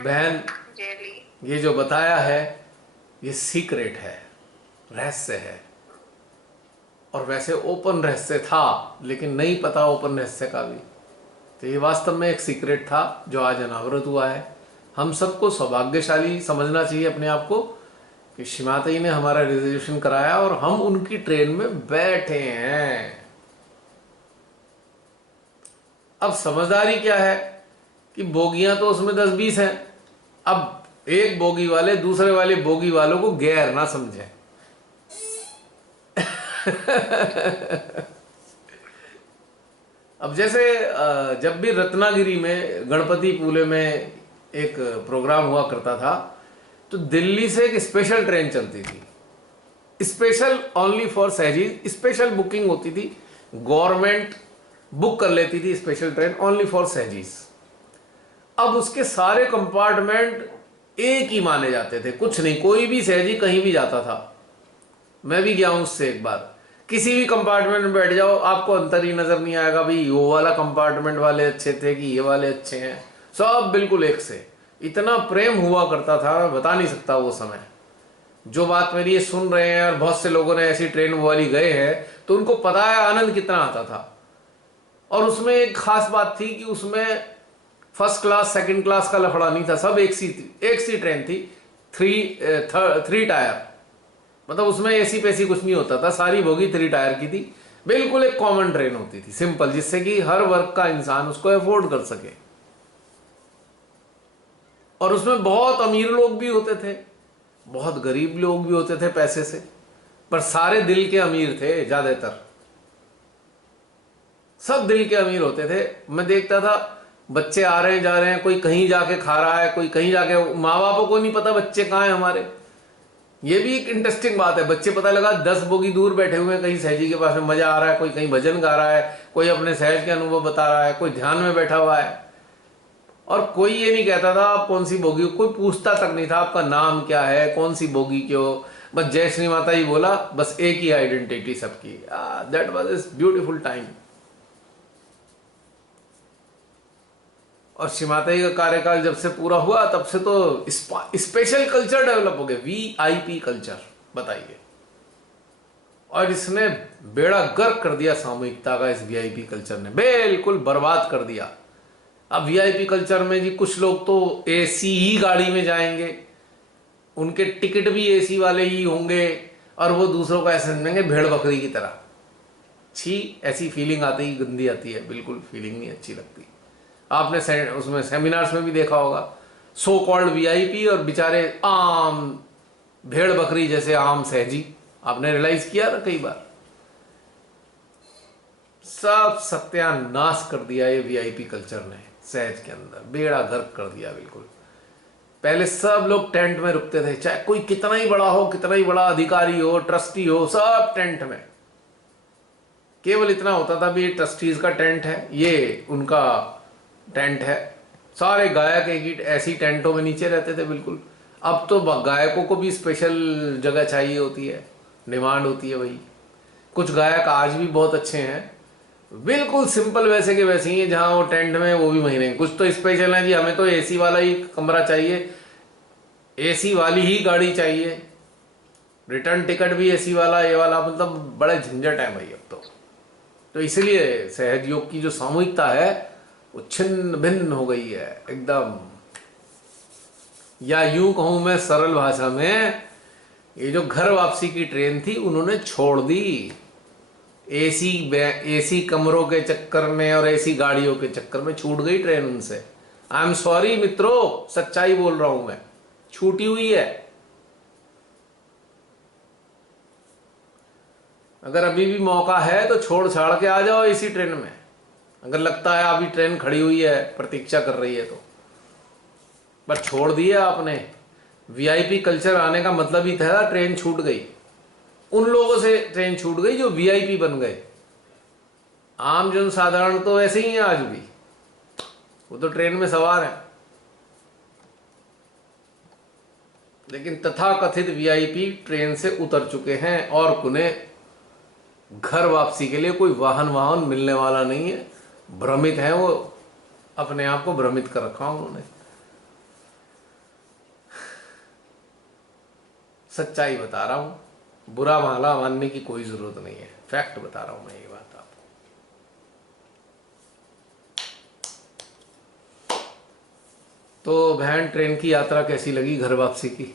बहन, जेली। ये जो बताया है ये सीक्रेट है, रहस्य है। और वैसे ओपन रहस्य था, लेकिन नहीं पता ओपन रहस्य का भी। तो ये वास्तव में एक सीक्रेट था जो आज अनावृत हुआ है। हम सबको सौभाग्यशाली समझना चाहिए अपने आप को कि शिमाताई ने हमारा रिजर्वेशन कराया और हम उनकी ट्रेन में बैठे हैं। अब समझदारी क्या है कि बोगियां तो उसमें 10-20 हैं। अब एक बोगी वाले दूसरे वाले बोगी वालों को गैर ना समझें। अब जैसे जब भी रत्नागिरी में गणपति पुले में एक प्रोग्राम हुआ करता था, तो दिल्ली से एक स्पेशल ट्रेन चलती थी, स्पेशल ओनली फॉर सहजीज। स्पेशल बुकिंग होती थी, गवर्नमेंट बुक कर लेती थी स्पेशल ट्रेन ओनली फॉर सहजीज। अब उसके सारे कंपार्टमेंट एक ही माने जाते थे, कुछ नहीं, कोई भी सहजी कहीं भी जाता था। मैं भी गया हूं उससे एक बार। किसी भी कंपार्टमेंट में बैठ जाओ, आपको अंतर ही नजर नहीं आएगा भाई वो वाला कंपार्टमेंट वाले अच्छे थे कि ये वाले अच्छे हैं। सब बिल्कुल एक से। इतना प्रेम हुआ करता था, मैं बता नहीं सकता वो समय। जो बात मेरी ये सुन रहे हैं और बहुत से लोगों ने ऐसी ट्रेन वो वाली गए हैं, तो उनको पता है आनंद कितना आता था। और उसमें एक खास बात थी कि उसमें फर्स्ट क्लास सेकंड क्लास का लफड़ा नहीं था, सब एक सी ट्रेन थी। थ्री टायर, मतलब उसमें एसी पेसी कुछ नहीं होता था, सारी बोगी 3 टायर की थी। बिल्कुल एक कॉमन ट्रेन होती थी, सिंपल, जिससे कि हर वर्ग का इंसान उसको अफोर्ड कर सके। और उसमें बहुत अमीर लोग भी होते थे, बहुत गरीब लोग भी होते थे पैसे से, पर सारे दिल के अमीर थे। ज्यादातर सब दिल के अमीर होते थे। मैं देखता था बच्चे आ रहे हैं जा रहे हैं, कोई कहीं जाके खा रहा है, कोई कहीं जाके, माँ बापों को नहीं पता बच्चे कहाँ हैं हमारे। ये भी एक इंटरेस्टिंग बात है। बच्चे पता लगा 10 बोगी दूर बैठे हुए हैं कहीं सहजी के पास में, मजा आ रहा है, कोई कहीं भजन गा रहा है, कोई अपने सहज के अनुभव बता रहा है, कोई ध्यान में बैठा हुआ है। और कोई ये नहीं कहता था आप कौन सी बोगी, कोई पूछता तक नहीं था आपका नाम क्या है, कौन सी बोगी क्यों। बस जय श्री माता ही बोला, बस एक ही आइडेंटिटी सबकी। That was is beautiful time. और श्रीमाताई का कार्यकाल जब से पूरा हुआ तब से तो स्पेशल कल्चर डेवलप हो गया, वीआईपी कल्चर, बताइए। और इसने बेड़ा गर्क कर दिया सामूहिकता का, इस वीआईपी कल्चर ने बिल्कुल बर्बाद कर दिया। अब वीआईपी कल्चर में जी कुछ लोग तो एसी ही गाड़ी में जाएंगे, उनके टिकट भी एसी वाले ही होंगे, और वो दूसरों को ऐसे समझेंगे भेड़ बकरी की तरह। छी, ऐसी फीलिंग आती ही गंदी आती है, बिल्कुल फीलिंग नहीं अच्छी लगती। आपने उसमें सेमिनार्स में भी देखा होगा, सो कॉल्ड वीआईपी और बेचारे आम भेड़ बकरी जैसे आम सहजी। आपने रियलाइज किया ना कई बार। सब सत्यानाश कर दिया ये वीआईपी कल्चर ने, सहज के अंदर बेड़ा गर्क कर दिया बिल्कुल। पहले सब लोग टेंट में रुकते थे, चाहे कोई कितना ही बड़ा हो, कितना ही बड़ा अधिकारी हो, ट्रस्टी हो, सब टेंट में। केवल इतना होता था भी ये ट्रस्टीज का टेंट है, ये उनका टेंट है। सारे गायक एक ही ऐसी टेंटों में नीचे रहते थे बिल्कुल। अब तो गायकों को भी स्पेशल जगह चाहिए होती है, डिमांड होती है भाई। कुछ गायक आज भी बहुत अच्छे हैं, बिल्कुल सिंपल वैसे के वैसे ही हैं, जहां वो टेंट में वो भी महीने। कुछ तो स्पेशल है जी, हमें तो एसी वाला ही कमरा चाहिए, एसी वाली ही गाड़ी चाहिए, रिटर्न टिकट भी एसी वाला, ये वाला, मतलब बड़े झंझट है भाई अब तो इसलिए सहज योग की जो सामूहिकता है वो छिन्न भिन्न हो गई है एकदम। या यूं कहूं मैं सरल भाषा में, ये जो घर वापसी की ट्रेन थी उन्होंने छोड़ दी। एसी कमरों के चक्कर में और एसी गाड़ियों के चक्कर में छूट गई ट्रेन उनसे। आई एम सॉरी मित्रों, सच्चाई बोल रहा हूं मैं, छूटी हुई है। अगर अभी भी मौका है तो छोड़ छाड़ के आ जाओ इसी ट्रेन में, अगर लगता है अभी ट्रेन खड़ी हुई है प्रतीक्षा कर रही है तो। पर छोड़ दिया आपने। वीआईपी कल्चर आने का मतलब ही था ट्रेन छूट गई, उन लोगों से ट्रेन छूट गई जो वीआईपी बन गए। आम जन साधारण तो ऐसे ही है आज भी, वो तो ट्रेन में सवार है, लेकिन तथाकथित वीआईपी ट्रेन से उतर चुके हैं और उन्हें घर वापसी के लिए कोई वाहन मिलने वाला नहीं है। भ्रमित है वो, अपने आप को भ्रमित कर रखा उन्होंने। सच्चाई बता रहा हूं, बुरा भला मानने की कोई जरूरत नहीं है, फैक्ट बता रहा हूं मैं ये बात आपको। तो बहन, ट्रेन की यात्रा कैसी लगी घर वापसी की?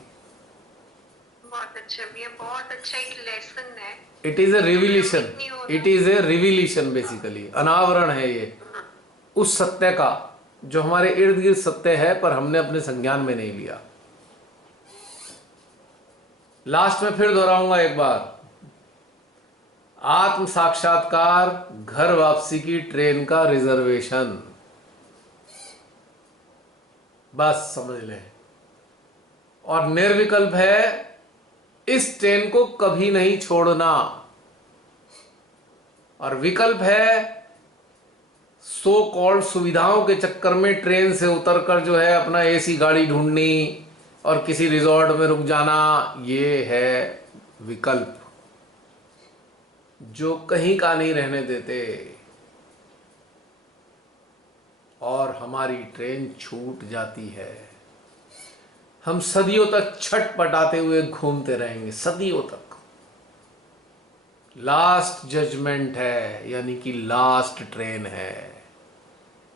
बहुत अच्छा भैया, बहुत अच्छा एक लेसन है। इट इज ए रिविलेशन, भ्रमित नहीं इट होना। इज ए रिविलेशन, हाँ। बेसिकली अनावरण है ये हाँ। उस सत्य का जो हमारे इर्द गिर्द सत्य है, पर हमने अपने संज्ञान में नहीं लिया। लास्ट में फिर दोहराऊंगा एक बार, आत्म साक्षात्कार घर वापसी की ट्रेन का रिजर्वेशन, बस समझ लें। और निर्विकल्प है, इस ट्रेन को कभी नहीं छोड़ना। और विकल्प है, सो कॉल्ड सुविधाओं के चक्कर में ट्रेन से उतरकर जो है अपना एसी गाड़ी ढूंढनी और किसी रिजॉर्ट में रुक जाना, ये है विकल्प जो कहीं का नहीं रहने देते। और हमारी ट्रेन छूट जाती है, हम सदियों तक छटपटाते हुए घूमते रहेंगे, सदियों तक। लास्ट जजमेंट है, यानी कि लास्ट ट्रेन है,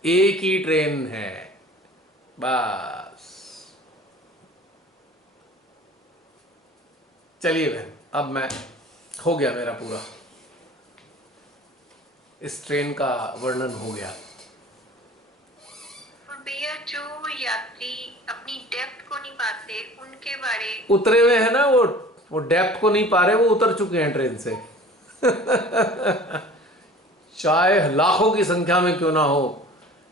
एक ही ट्रेन है, बस। चलिए बहन, अब मैं हो गया मेरा पूरा, इस ट्रेन का वर्णन हो गया। और भैया, जो यात्री अपनी डेप्थ को नहीं पाते उनके बारे। उतरे हुए हैं ना, वो डेप्थ को नहीं पा रहे, वो उतर चुके हैं ट्रेन से। चाहे लाखों की संख्या में क्यों ना हो,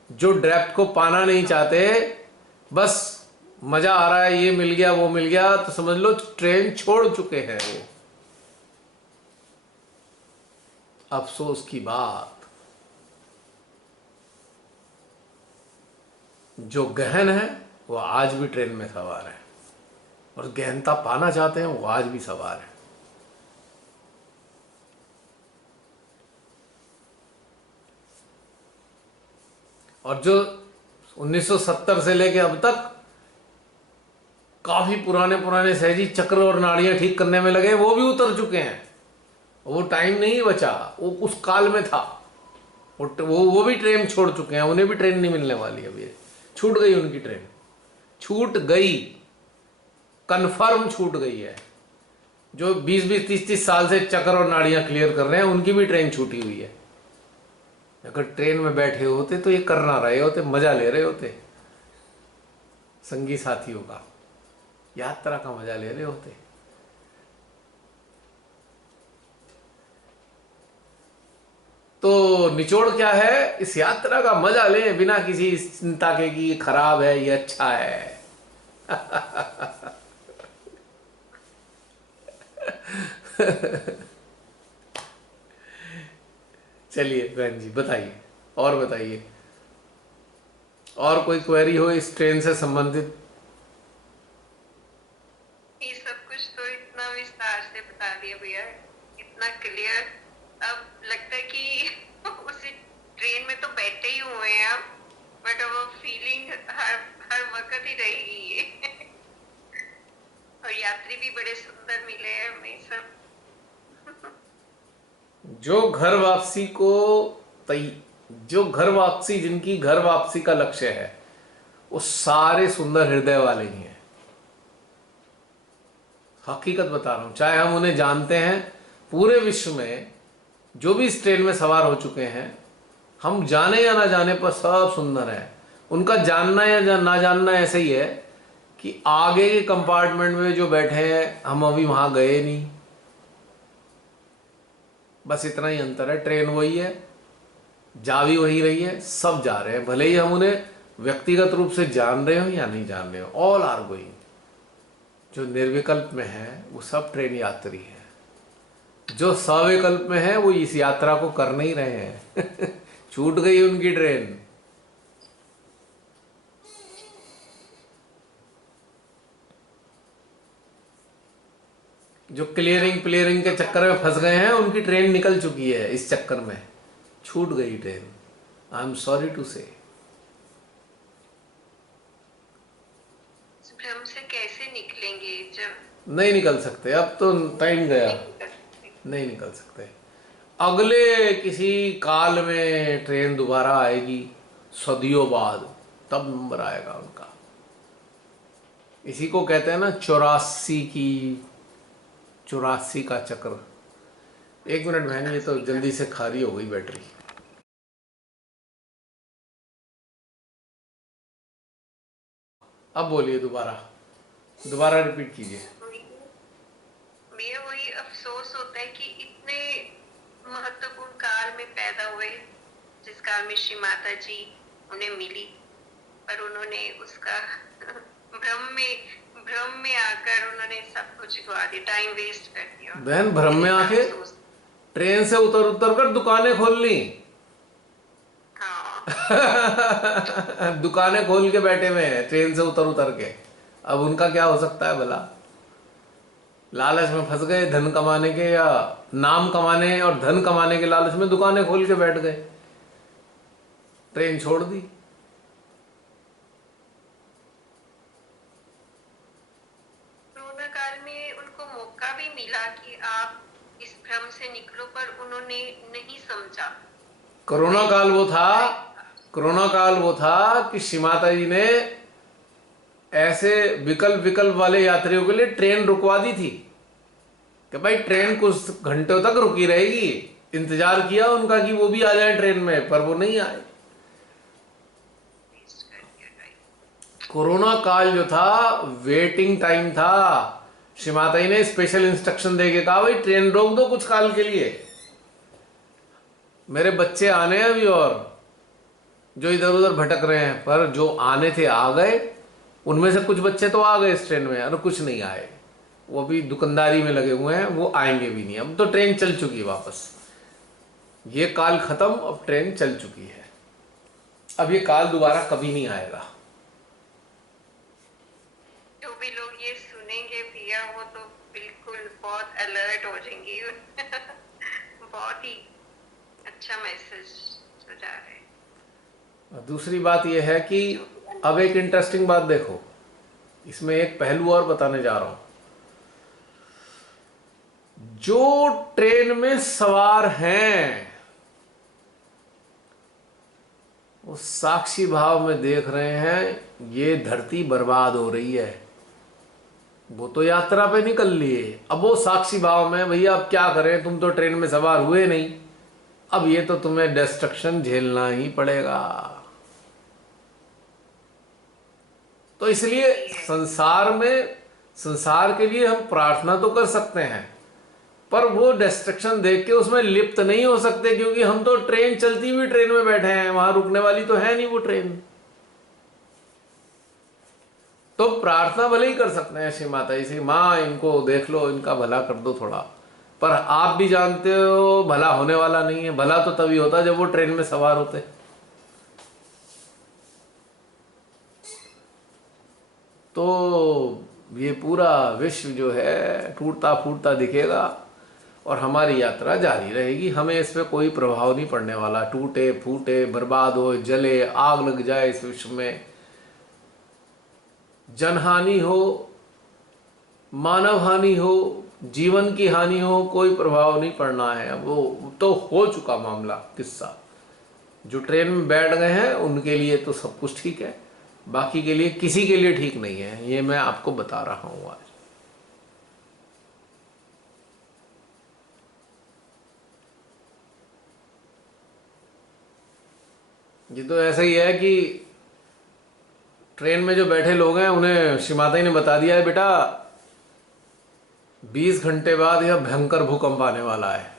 जो डेप्थ को पाना नहीं चाहते, बस मजा आ रहा है, ये मिल गया वो मिल गया, तो समझ लो ट्रेन छोड़ चुके हैं वो। अफसोस की बात, जो गहन है वो आज भी ट्रेन में सवार है, और गहनता पाना चाहते हैं वो आज भी सवार है। और जो 1970 से लेके अब तक काफी पुराने पुराने सहजी चक्र और नाड़ियां ठीक करने में लगे, वो भी उतर चुके हैं। वो टाइम नहीं बचा, वो उस काल में था। वो भी ट्रेन छोड़ चुके हैं, उन्हें भी ट्रेन नहीं मिलने वाली अभी, छूट गई उनकी ट्रेन, छूट गई, कन्फर्म छूट गई है। जो 20-20, 30-30 साल से चक्कर और नाड़ियां क्लियर कर रहे हैं, उनकी भी ट्रेन छूटी हुई है। अगर ट्रेन में बैठे होते तो ये कर ना रहे होते, मजा ले रहे होते, संगी साथियों का, यात्रा का मजा ले रहे होते। तो निचोड़ क्या है, इस यात्रा का मजा लें बिना किसी चिंता के कि ये खराब है ये अच्छा है। चलिए बहन जी, बताइए, और बताइए, और कोई क्वेरी हो इस ट्रेन से संबंधित? ये सब कुछ तो इतना विस्तार से बता दिया भैया, इतना क्लियर। अब लगता है कि उसी ट्रेन में तो बैठे ही हुए हैं अब, बट अब वो फीलिंग हर हर वक्त ही रहेगी ये। और यात्री भी बड़े सुंदर मिले हैं हमें सब। जो घर वापसी को तई जो घर वापसी, जिनकी घर वापसी का लक्ष्य है, वो सारे सुंदर हृदय वाले ही हैं। हकीकत बता रहा हूं, चाहे हम उन्हें जानते हैं, पूरे विश्व में जो भी इस ट्रेन में सवार हो चुके हैं, हम जाने या ना जाने पर सब सुंदर हैं। उनका जानना या ना जानना ऐसे ही है कि आगे के कंपार्टमेंट में जो बैठे हैं, हम अभी वहां गए नहीं, बस इतना ही अंतर है। ट्रेन वही है, जा भी वही रही है, सब जा रहे हैं, भले ही हम उन्हें व्यक्तिगत रूप से जान रहे हो या नहीं जान रहे हो, ऑल आर गोइंग। जो निर्विकल्प में है वो सब ट्रेन यात्री है, जो सविकल्प में है वो इस यात्रा को कर नहीं रहे हैं। छूट गई उनकी ट्रेन। जो क्लियरिंग प्लेयरिंग के चक्कर में फंस गए हैं, उनकी ट्रेन निकल चुकी है, इस चक्कर में छूट गई train. I am sorry to say. इस भ्रम से कैसे निकलेंगे जब नहीं निकल सकते, अब तो टाइम गया, नहीं कर सकते। नहीं निकल सकते। अगले किसी काल में ट्रेन दोबारा आएगी, सदियों बाद, तब नंबर आएगा उनका। इसी को कहते हैं ना 84 का चक्र। एक मिनट बहन, ये तो जल्दी से खाली हो गई बैटरी। अब बोलिए, दोबारा दोबारा रिपीट कीजिए। भैया वही अफसोस होता है कि इतने महत्वपूर्ण काल में पैदा हुए, जिस काल में श्री माता जी उन्हें मिली, पर उन्होंने उसका भ्रम में आकर उन्होंने सब कुछ गवा दिया, टाइम वेस्ट कर दिया। बहन, भ्रम में आके ट्रेन से उतर उतर कर दुकानें खोल ली। हाँ। दुकानें खोल के बैठे हुए हैं ट्रेन से उतर उतर के। अब उनका क्या हो सकता है भला? लालच में फंस गए, धन कमाने के या नाम कमाने और धन कमाने के लालच में दुकानें खोल के बैठ गए, ट्रेन छोड़ दी। कोरोना काल में उनको मौका भी मिला कि आप इस भ्रम से निकलो, पर उन्होंने नहीं समझा। कोरोना काल वो था कि श्री माता जी ने ऐसे विकल्प वाले यात्रियों के लिए ट्रेन रुकवा दी थी कि भाई ट्रेन कुछ घंटों तक रुकी रहेगी। इंतजार किया उनका कि वो भी आ जाए ट्रेन में, पर वो नहीं आए। कोरोना काल जो था वेटिंग टाइम था। श्री माता जी ने स्पेशल इंस्ट्रक्शन दे के कहा भाई ट्रेन रोक दो कुछ काल के लिए, मेरे बच्चे आने हैं अभी और जो इधर उधर भटक रहे हैं। पर जो आने थे आ गए, उनमें से कुछ बच्चे तो आ गए इस ट्रेन में और कुछ नहीं आए, वो भी दुकानदारी में लगे हुए हैं, वो आएंगे भी नहीं। अब तो ट्रेन चल चुकी है वापस, ये काल खत्म, अब ट्रेन चल चुकी है, अब ये काल दोबारा कभी नहीं आएगा। जो भी लोग ये सुनेंगे भैया वो तो बिल्कुल बहुत अलर्ट हो जाएंगे। बहुत ही अच्छा मैसेज जा रहा है। दूसरी बात यह है कि अब एक इंटरेस्टिंग बात देखो, इसमें एक पहलू और बताने जा रहा हूं। जो ट्रेन में सवार हैं वो साक्षी भाव में देख रहे हैं ये धरती बर्बाद हो रही है। वो तो यात्रा पे निकल लिए, अब वो साक्षी भाव में भैया अब क्या करें, तुम तो ट्रेन में सवार हुए नहीं, अब ये तो तुम्हें डिस्ट्रक्शन झेलना ही पड़ेगा। तो इसलिए संसार के लिए हम प्रार्थना तो कर सकते हैं, पर वो डिस्ट्रक्शन देख के उसमें लिप्त नहीं हो सकते, क्योंकि हम तो ट्रेन चलती हुई ट्रेन में बैठे हैं, वहां रुकने वाली तो है नहीं वो ट्रेन। तो प्रार्थना भले ही कर सकते हैं श्री माता जी से, माँ इनको देख लो, इनका भला कर दो थोड़ा, पर आप भी जानते हो भला होने वाला नहीं है। भला तो तभी होता जब वो ट्रेन में सवार होते। तो ये पूरा विश्व जो है टूटता फूटता दिखेगा और हमारी यात्रा जारी रहेगी, हमें इस पे कोई प्रभाव नहीं पड़ने वाला। टूटे फूटे, बर्बाद हो, जले, आग लग जाए इस विश्व में, जनहानि हो, मानव हानि हो, जीवन की हानि हो, कोई प्रभाव नहीं पड़ना है। वो तो हो चुका मामला, किस्सा। जो ट्रेन में बैठ गए हैं उनके लिए तो सब कुछ ठीक है, बाकी के लिए किसी के लिए ठीक नहीं है, ये मैं आपको बता रहा हूं आज। ये तो ऐसा ही है कि ट्रेन में जो बैठे लोग हैं उन्हें श्री माता जी ने बता दिया है बेटा 20 घंटे बाद यह भयंकर भूकंप आने वाला है,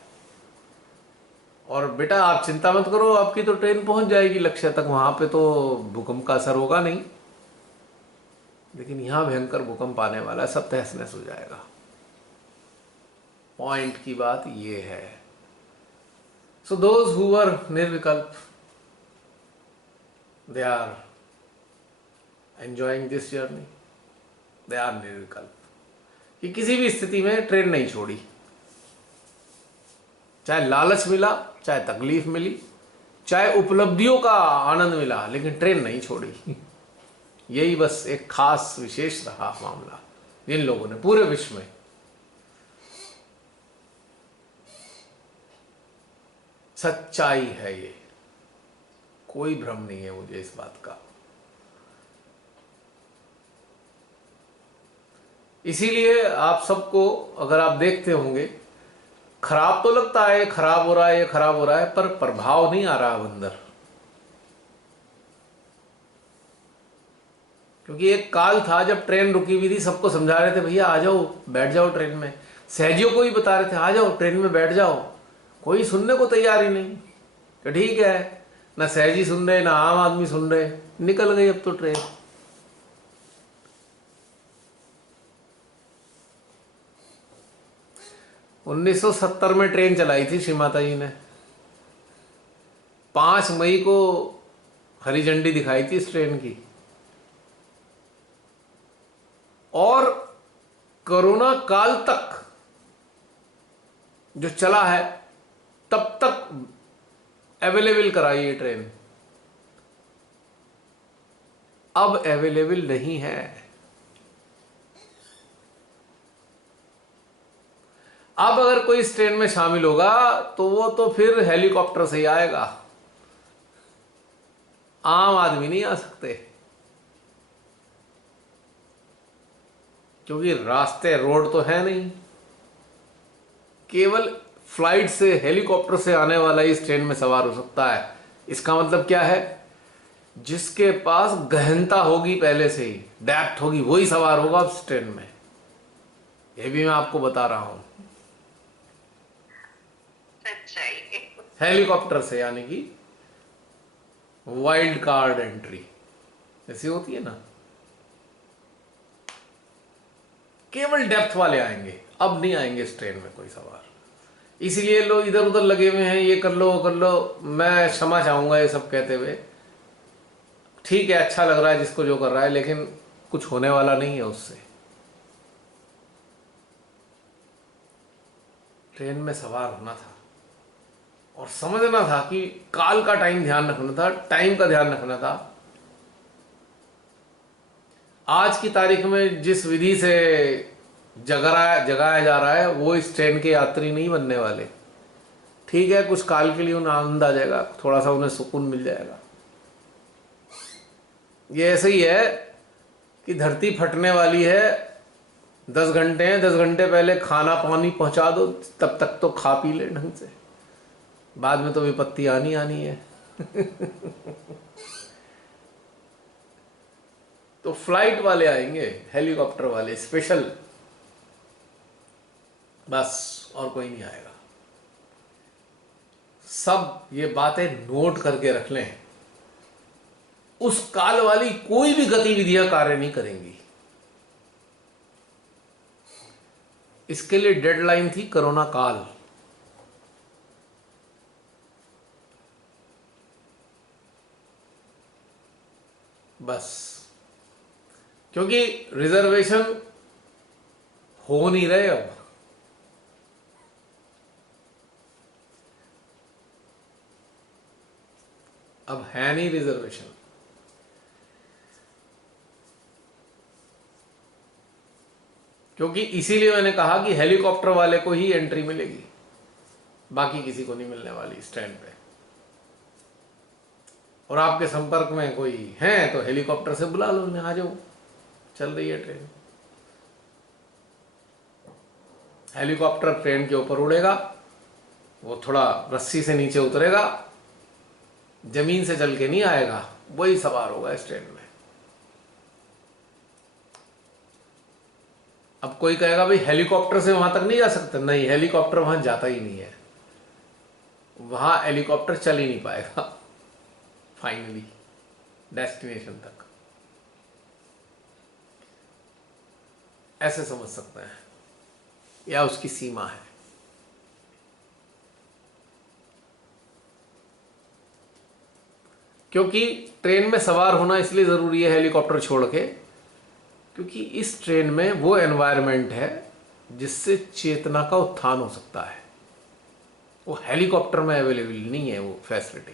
और बेटा आप चिंता मत करो, आपकी तो ट्रेन पहुंच जाएगी लक्ष्य तक, वहां पे तो भूकंप का असर होगा नहीं, लेकिन यहां भयंकर भूकंप आने वाला है, सब तहस नहस हो जाएगा। पॉइंट की बात ये है। सो दोज हु वर निर्विकल्प, they are enjoying this journey, they are निर्विकल्प, कि किसी भी स्थिति में ट्रेन नहीं छोड़ी, चाहे लालच मिला, चाहे तकलीफ मिली, चाहे उपलब्धियों का आनंद मिला, लेकिन ट्रेन नहीं छोड़ी। यही बस एक खास विशेष रहा मामला, जिन लोगों ने, पूरे विश्व में। सच्चाई है ये, कोई भ्रम नहीं है मुझे इस बात का। इसीलिए आप सबको, अगर आप देखते होंगे, खराब तो लगता है, खराब हो रहा है, ये खराब हो रहा है, पर प्रभाव नहीं आ रहा अब अंदर। क्योंकि एक काल था जब ट्रेन रुकी हुई थी, सबको समझा रहे थे भैया आ जाओ, बैठ जाओ ट्रेन में। सहजियों को भी बता रहे थे आ जाओ ट्रेन में बैठ जाओ, कोई सुनने को तैयार ही नहीं कि ठीक है। ना सहजी सुन रहे, ना आम आदमी सुन रहे, निकल गई अब तो ट्रेन। उन्नीस सौ 1970 में ट्रेन चलाई थी श्री माता जी ने। 5 मई को हरी झंडी दिखाई थी इस ट्रेन की। और कोरोना काल तक जो चला है, तब तक अवेलेबल कराई ये ट्रेन। अब अवेलेबल नहीं है। अब अगर कोई इस ट्रेन में शामिल होगा तो वो तो फिर हेलीकॉप्टर से ही आएगा, आम आदमी नहीं आ सकते। क्योंकि रास्ते, रोड तो है नहीं, केवल फ्लाइट से, हेलीकॉप्टर से आने वाला इस ट्रेन में सवार हो सकता है। इसका मतलब क्या है? जिसके पास गहनता होगी, पहले से ही डेप्थ होगी, वही सवार होगा उस ट्रेन में। यह भी मैं आपको बता रहा हूं। हेलीकॉप्टर से, यानी कि वाइल्ड कार्ड एंट्री ऐसी होती है ना, केवल डेप्थ वाले आएंगे, अब नहीं आएंगे इस ट्रेन में कोई सवार। इसीलिए लोग इधर उधर लगे हुए हैं, ये कर लो वो कर लो। मैं क्षमा चाहूंगा ये सब कहते हुए। ठीक है, अच्छा लग रहा है जिसको जो कर रहा है, लेकिन कुछ होने वाला नहीं है उससे। ट्रेन में सवार होना था और समझना था कि काल का टाइम ध्यान रखना था, टाइम का ध्यान रखना था। आज की तारीख में जिस विधि से जगाया जा रहा है, वो इस ट्रेन के यात्री नहीं बनने वाले। ठीक है, कुछ काल के लिए उन्हें आनंद आ जाएगा, थोड़ा सा उन्हें सुकून मिल जाएगा। ये ऐसे ही है कि धरती फटने वाली है, 10 घंटे हैं, 10 घंटे पहले खाना पानी पहुंचा दो, तब तक तो खा पी ले ढंग से, बाद में तो विपत्ति आनी आनी है। तो फ्लाइट वाले आएंगे, हेलीकॉप्टर वाले स्पेशल, बस, और कोई नहीं आएगा। सब ये बातें नोट करके रख लें। उस काल वाली कोई भी गतिविधियां कार्य नहीं करेंगी। इसके लिए डेडलाइन थी कोरोना काल। बस, क्योंकि रिजर्वेशन हो नहीं रहे अब है नहीं रिजर्वेशन। क्योंकि इसीलिए मैंने कहा कि हेलीकॉप्टर वाले को ही एंट्री मिलेगी, बाकी किसी को नहीं मिलने वाली स्टैंड पे। और आपके संपर्क में कोई है तो हेलीकॉप्टर से बुला लो उन्हें, आ जाओ, चल रही है ट्रेन। हेलीकॉप्टर ट्रेन के ऊपर उड़ेगा, वो थोड़ा रस्सी से नीचे उतरेगा, जमीन से चल के नहीं आएगा, वही सवार होगा इस ट्रेन में। अब कोई कहेगा भाई हेलीकॉप्टर से वहां तक नहीं जा सकते, नहीं, हेलीकॉप्टर वहां जाता ही नहीं है, वहां हेलीकॉप्टर चल ही नहीं पाएगा फाइनली डेस्टिनेशन तक। ऐसे समझ सकते हैं, या उसकी सीमा है। क्योंकि ट्रेन में सवार होना इसलिए जरूरी है हेलीकॉप्टर छोड़ के, क्योंकि इस ट्रेन में वो एनवायरनमेंट है जिससे चेतना का उत्थान हो सकता है। वो हेलीकॉप्टर में अवेलेबल नहीं है वो फैसिलिटी।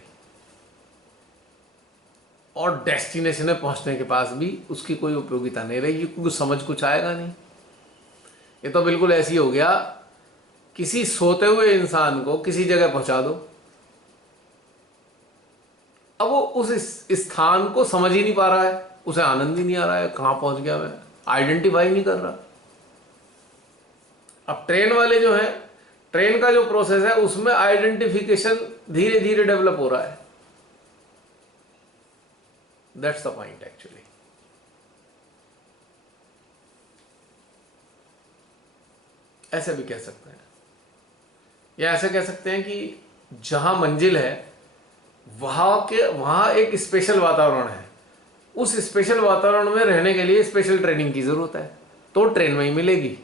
और डेस्टिनेशन में पहुंचने के पास भी उसकी कोई उपयोगिता नहीं रहेगी, क्योंकि समझ कुछ आएगा नहीं। ये तो बिल्कुल ऐसी हो गया, किसी सोते हुए इंसान को किसी जगह पहुंचा दो, अब वो उस स्थान को समझ ही नहीं पा रहा है, उसे आनंद ही नहीं आ रहा है, कहां पहुंच गया मैं, आइडेंटिफाई नहीं कर रहा। अब ट्रेन वाले जो है, ट्रेन का जो प्रोसेस है उसमें आइडेंटिफिकेशन धीरे धीरे डेवलप हो रहा है। That's the point actually. ऐसे भी कह सकते हैं, या ऐसे कह सकते हैं कि जहां मंजिल है वहां एक स्पेशल वातावरण है, उस स्पेशल वातावरण में रहने के लिए स्पेशल ट्रेनिंग की जरूरत है, तो ट्रेन में ही मिलेगी।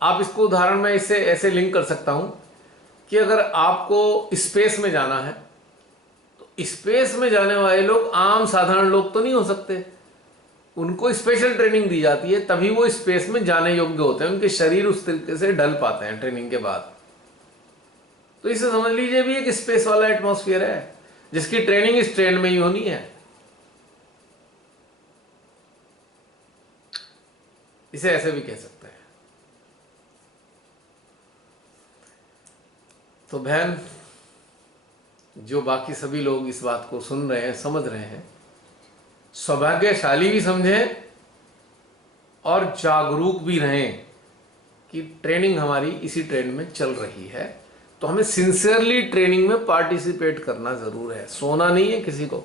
आप इसको उदाहरण में इससे ऐसे लिंक कर सकता हूं कि अगर आपको स्पेस में जाना है तो स्पेस में जाने वाले लोग आम साधारण लोग तो नहीं हो सकते, उनको स्पेशल ट्रेनिंग दी जाती है, तभी वो स्पेस में जाने योग्य होते हैं, उनके शरीर उस तरीके से ढल पाते हैं ट्रेनिंग के बाद। तो इसे समझ लीजिए भी एक स्पेस वाला एटमॉस्फेयर है जिसकी ट्रेनिंग इस ट्रेन में ही होनी है। इसे ऐसे भी कह सकते हैं। तो बहन, जो बाकी सभी लोग इस बात को सुन रहे हैं, समझ रहे हैं, सौभाग्यशाली भी समझें और जागरूक भी रहें कि ट्रेनिंग हमारी इसी ट्रेन में चल रही है, तो हमें सिंसियरली ट्रेनिंग में पार्टिसिपेट करना जरूर है। सोना नहीं है किसी को।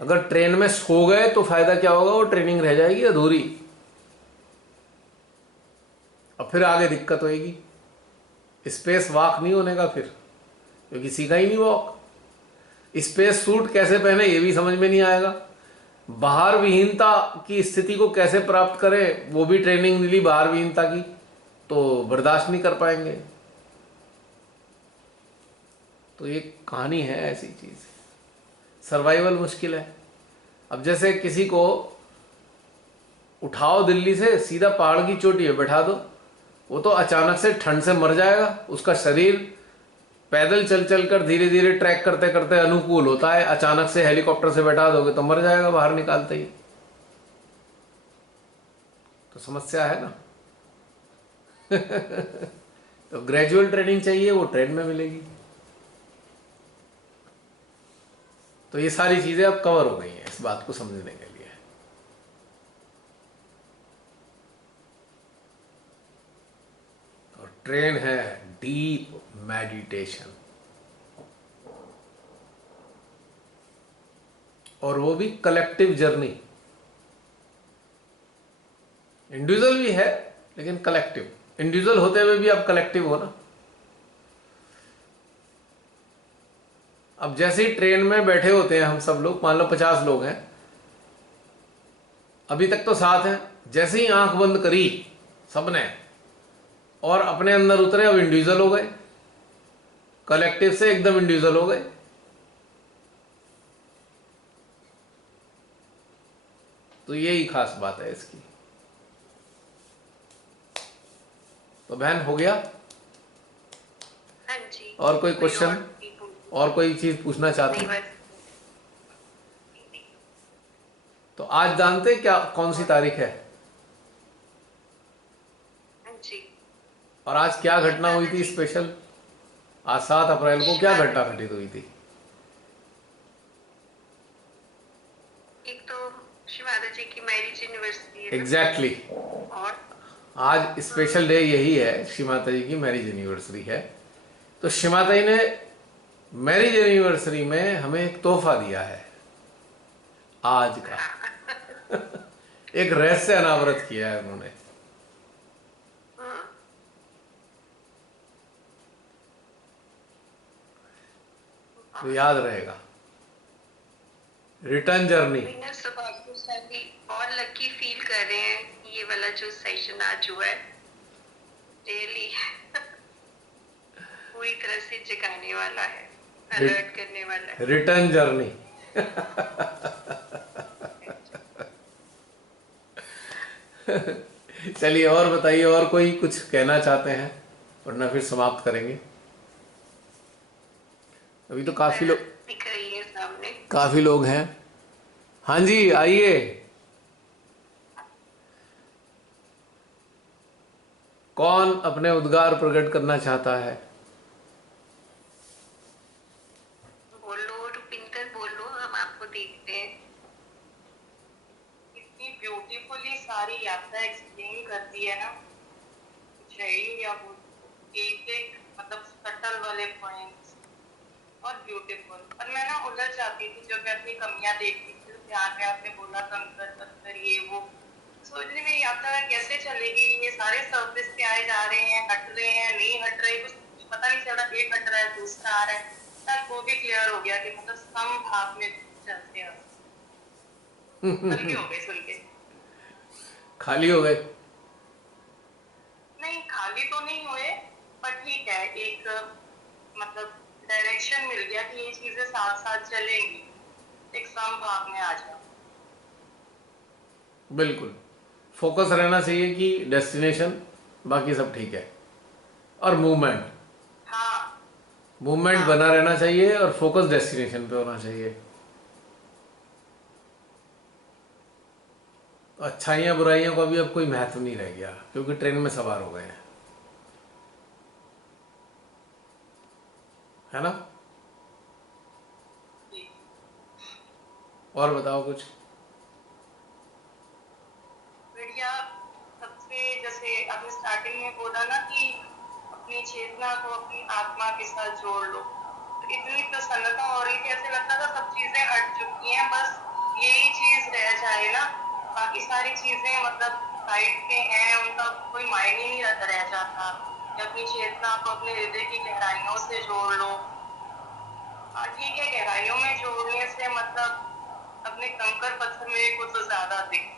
अगर ट्रेन में सो गए तो फायदा क्या होगा, वो ट्रेनिंग रह जाएगी अधूरी, और फिर आगे दिक्कत होगी। स्पेस वॉक नहीं होने का फिर, क्योंकि सीखा ही नहीं वॉक। स्पेस सूट कैसे पहने ये भी समझ में नहीं आएगा। बाहर विहीनता की स्थिति को कैसे प्राप्त करें, वो भी ट्रेनिंग मिली बाहर विहीनता की, तो बर्दाश्त नहीं कर पाएंगे। तो ये कहानी है, ऐसी चीज, सर्वाइवल मुश्किल है। अब जैसे किसी को उठाओ दिल्ली से सीधा पहाड़ की चोटी पे बैठा दो, वो तो अचानक से ठंड से मर जाएगा। उसका शरीर पैदल चल चल कर धीरे धीरे ट्रैक करते करते अनुकूल होता है, अचानक से हेलीकॉप्टर से बैठा दोगे तो मर जाएगा बाहर निकालते ही। तो समस्या है ना। तो ग्रेजुअल ट्रेनिंग चाहिए, वो ट्रेन में मिलेगी। तो ये सारी चीजें अब कवर हो गई हैं इस बात को समझने के लिए। और ट्रेन है डीप मेडिटेशन, और वो भी कलेक्टिव जर्नी। इंडिविजुअल भी है लेकिन कलेक्टिव। इंडिविजुअल होते हुए भी आप कलेक्टिव हो ना। अब जैसे ही ट्रेन में बैठे होते हैं हम सब लोग, मान लो 50 लोग हैं, अभी तक तो साथ हैं, जैसे ही आंख बंद करी सबने और अपने अंदर उतरे, अब इंडिविजुअल हो गए, कलेक्टिव से एकदम इंडिविजुअल हो गए। तो यही खास बात है इसकी। तो बहन, हो गया? हाँ जी। और कोई क्वेश्चन, और कोई चीज पूछना चाहते हैं? तो आज जानते क्या कौन सी तारीख है? हाँ जी। और आज क्या घटना हुई थी स्पेशल? आज 7 अप्रैल को क्या घटना घटित हुई थी? एक तो श्री माता जी की मैरिज एनिवर्सरी है। एग्जैक्टली। और आज स्पेशल डे यही है, श्री माता जी की मैरिज एनिवर्सरी है। तो श्री माता जी ने मैरिज एनिवर्सरी में हमें एक तोहफा दिया है आज का। एक रहस्य अनावृत किया है उन्होंने। तो याद रहेगा, रिटर्न जर्नी। सौभाग्यशाली और लकी फील कर रहे हैं। ये वाला जो सेशन आज हुआ है रियली पूरी तरह से जगाने वाला है, अलर्ट करने वाला है। Return journey. चलिए, और बताइए, और कोई कुछ कहना चाहते हैं, वरना फिर समाप्त करेंगे। अभी तो काफी लोग सामने काफी लोग हैं। हाँ जी, आइए। कौन अपने उद्गार प्रकट करना चाहता है? बोलो रुपिंदर, बोलो, हम आपको देखते हैं। इतनी ब्यूटीफुली सारी यात्रा एक्सप्लेन कर दी है ना, कुछ है ही नहीं अब। एक एक मतलब सटल वाले पॉइंट्स और ब्यूटीफुल। और मैं ना उलझ जाती थी जब मैं अपनी कमियां देखती थी। ध्यान में आपने बोला कंकर पत्थर ये वो, सोचने में यात्रा कैसे चलेगी, ये सारे सर्विस पे आए जा रहे हैं, हट रहे हैं, नहीं हट रहे, कुछ पता नहीं चल रहा, एक हट रहा है दूसरा आ रहा है। तब वो भी क्लियर हो गया कि मतलब सम भाव में चलते हैं। हल्के हो गए सुन के। खाली हो गए? नहीं खाली तो नहीं हुए, पर ठीक है, एक मतलब डायरेक्शन मिल गया कि ये चीजें साथ साथ चलेंगी, एक समभाव में आ जाओ। बिल्कुल, फोकस रहना चाहिए कि डेस्टिनेशन, बाकी सब ठीक है। और मूवमेंट हाँ मूवमेंट हाँ बना रहना चाहिए और फोकस डेस्टिनेशन पे होना चाहिए। अच्छाइयाँ बुराइयों का भी अब कोई महत्व नहीं रह गया, क्योंकि ट्रेन में सवार हो गए हैं, है ना? जी। और बताओ कुछ। बढ़िया। सबसे जैसे आपने स्टार्टिंग में बोला ना कि अपनी चेतना को अपनी आत्मा के साथ जोड़ लो, तो इतनी प्रसन्नता हो रही थी, ऐसे लगता था सब चीजें हट चुकी हैं, बस यही चीज रह जाए ना, बाकी सारी चीजें मतलब साइड पे हैं, उनका कोई मायने नहीं रह जाता। कि अपनी चेतना को अपने हृदय की गहराइयों से जोड़ लो। हाँ ठीक है, गहराइयों में जोड़ने से मतलब अपने कंकर पत्थर मेरे को तो ज्यादा दिख,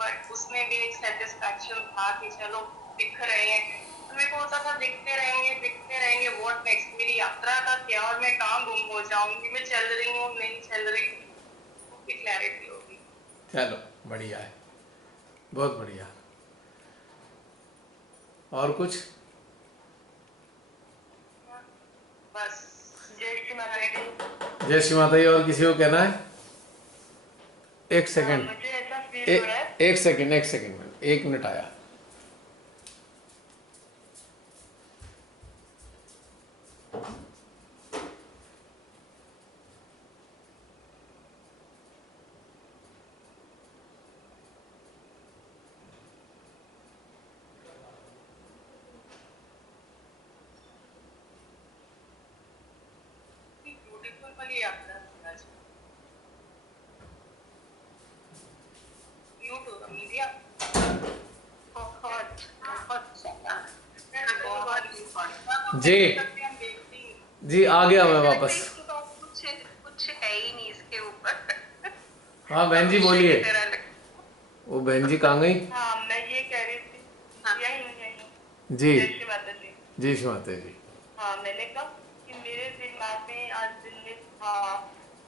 बट उसमें भी एक सेटिस्फैक्शन था कि चलो दिख रहे हैं। तो मेरे को होता था दिखते रहेंगे, व्हाट नेक्स्ट, मेरी यात्रा का क्या, और मैं कहाँ गुम हो जाऊंगी, मैं चल रही हूँ नहीं चल रही, वो भी क्लैरिटी होगी। चलो, बढ़िया है, बहुत बढ़िया। और कुछ? बस जय श्री माता दी। जय श्री माता दी। और किसी को कहना है? एक सेकंड, मुझे ऐसा फील हो रहा है। एक सेकंड, एक सेकंड में 1 मिनट आया। ब्यूटीफुल वाली यात्रा थी आज। म्यूट हो मीडिया। बहुत बहुत ज्यादा। जी हम देखते ही जी, आ गया मैं ऐसा लगता है वापस। कि तो कुछ कुछ है ही नहीं इसके ऊपर। हाँ बहन जी भविष्य बोलिए। की तरह लगता वो बहन जी कहाँ गई? हाँ मैं ये कह रही थी। हाँ। यही जी जय श्री माता जी। जी श्री माता जी। हाँ मैंने कहा कि मेरे दिमाग में आज दिन में था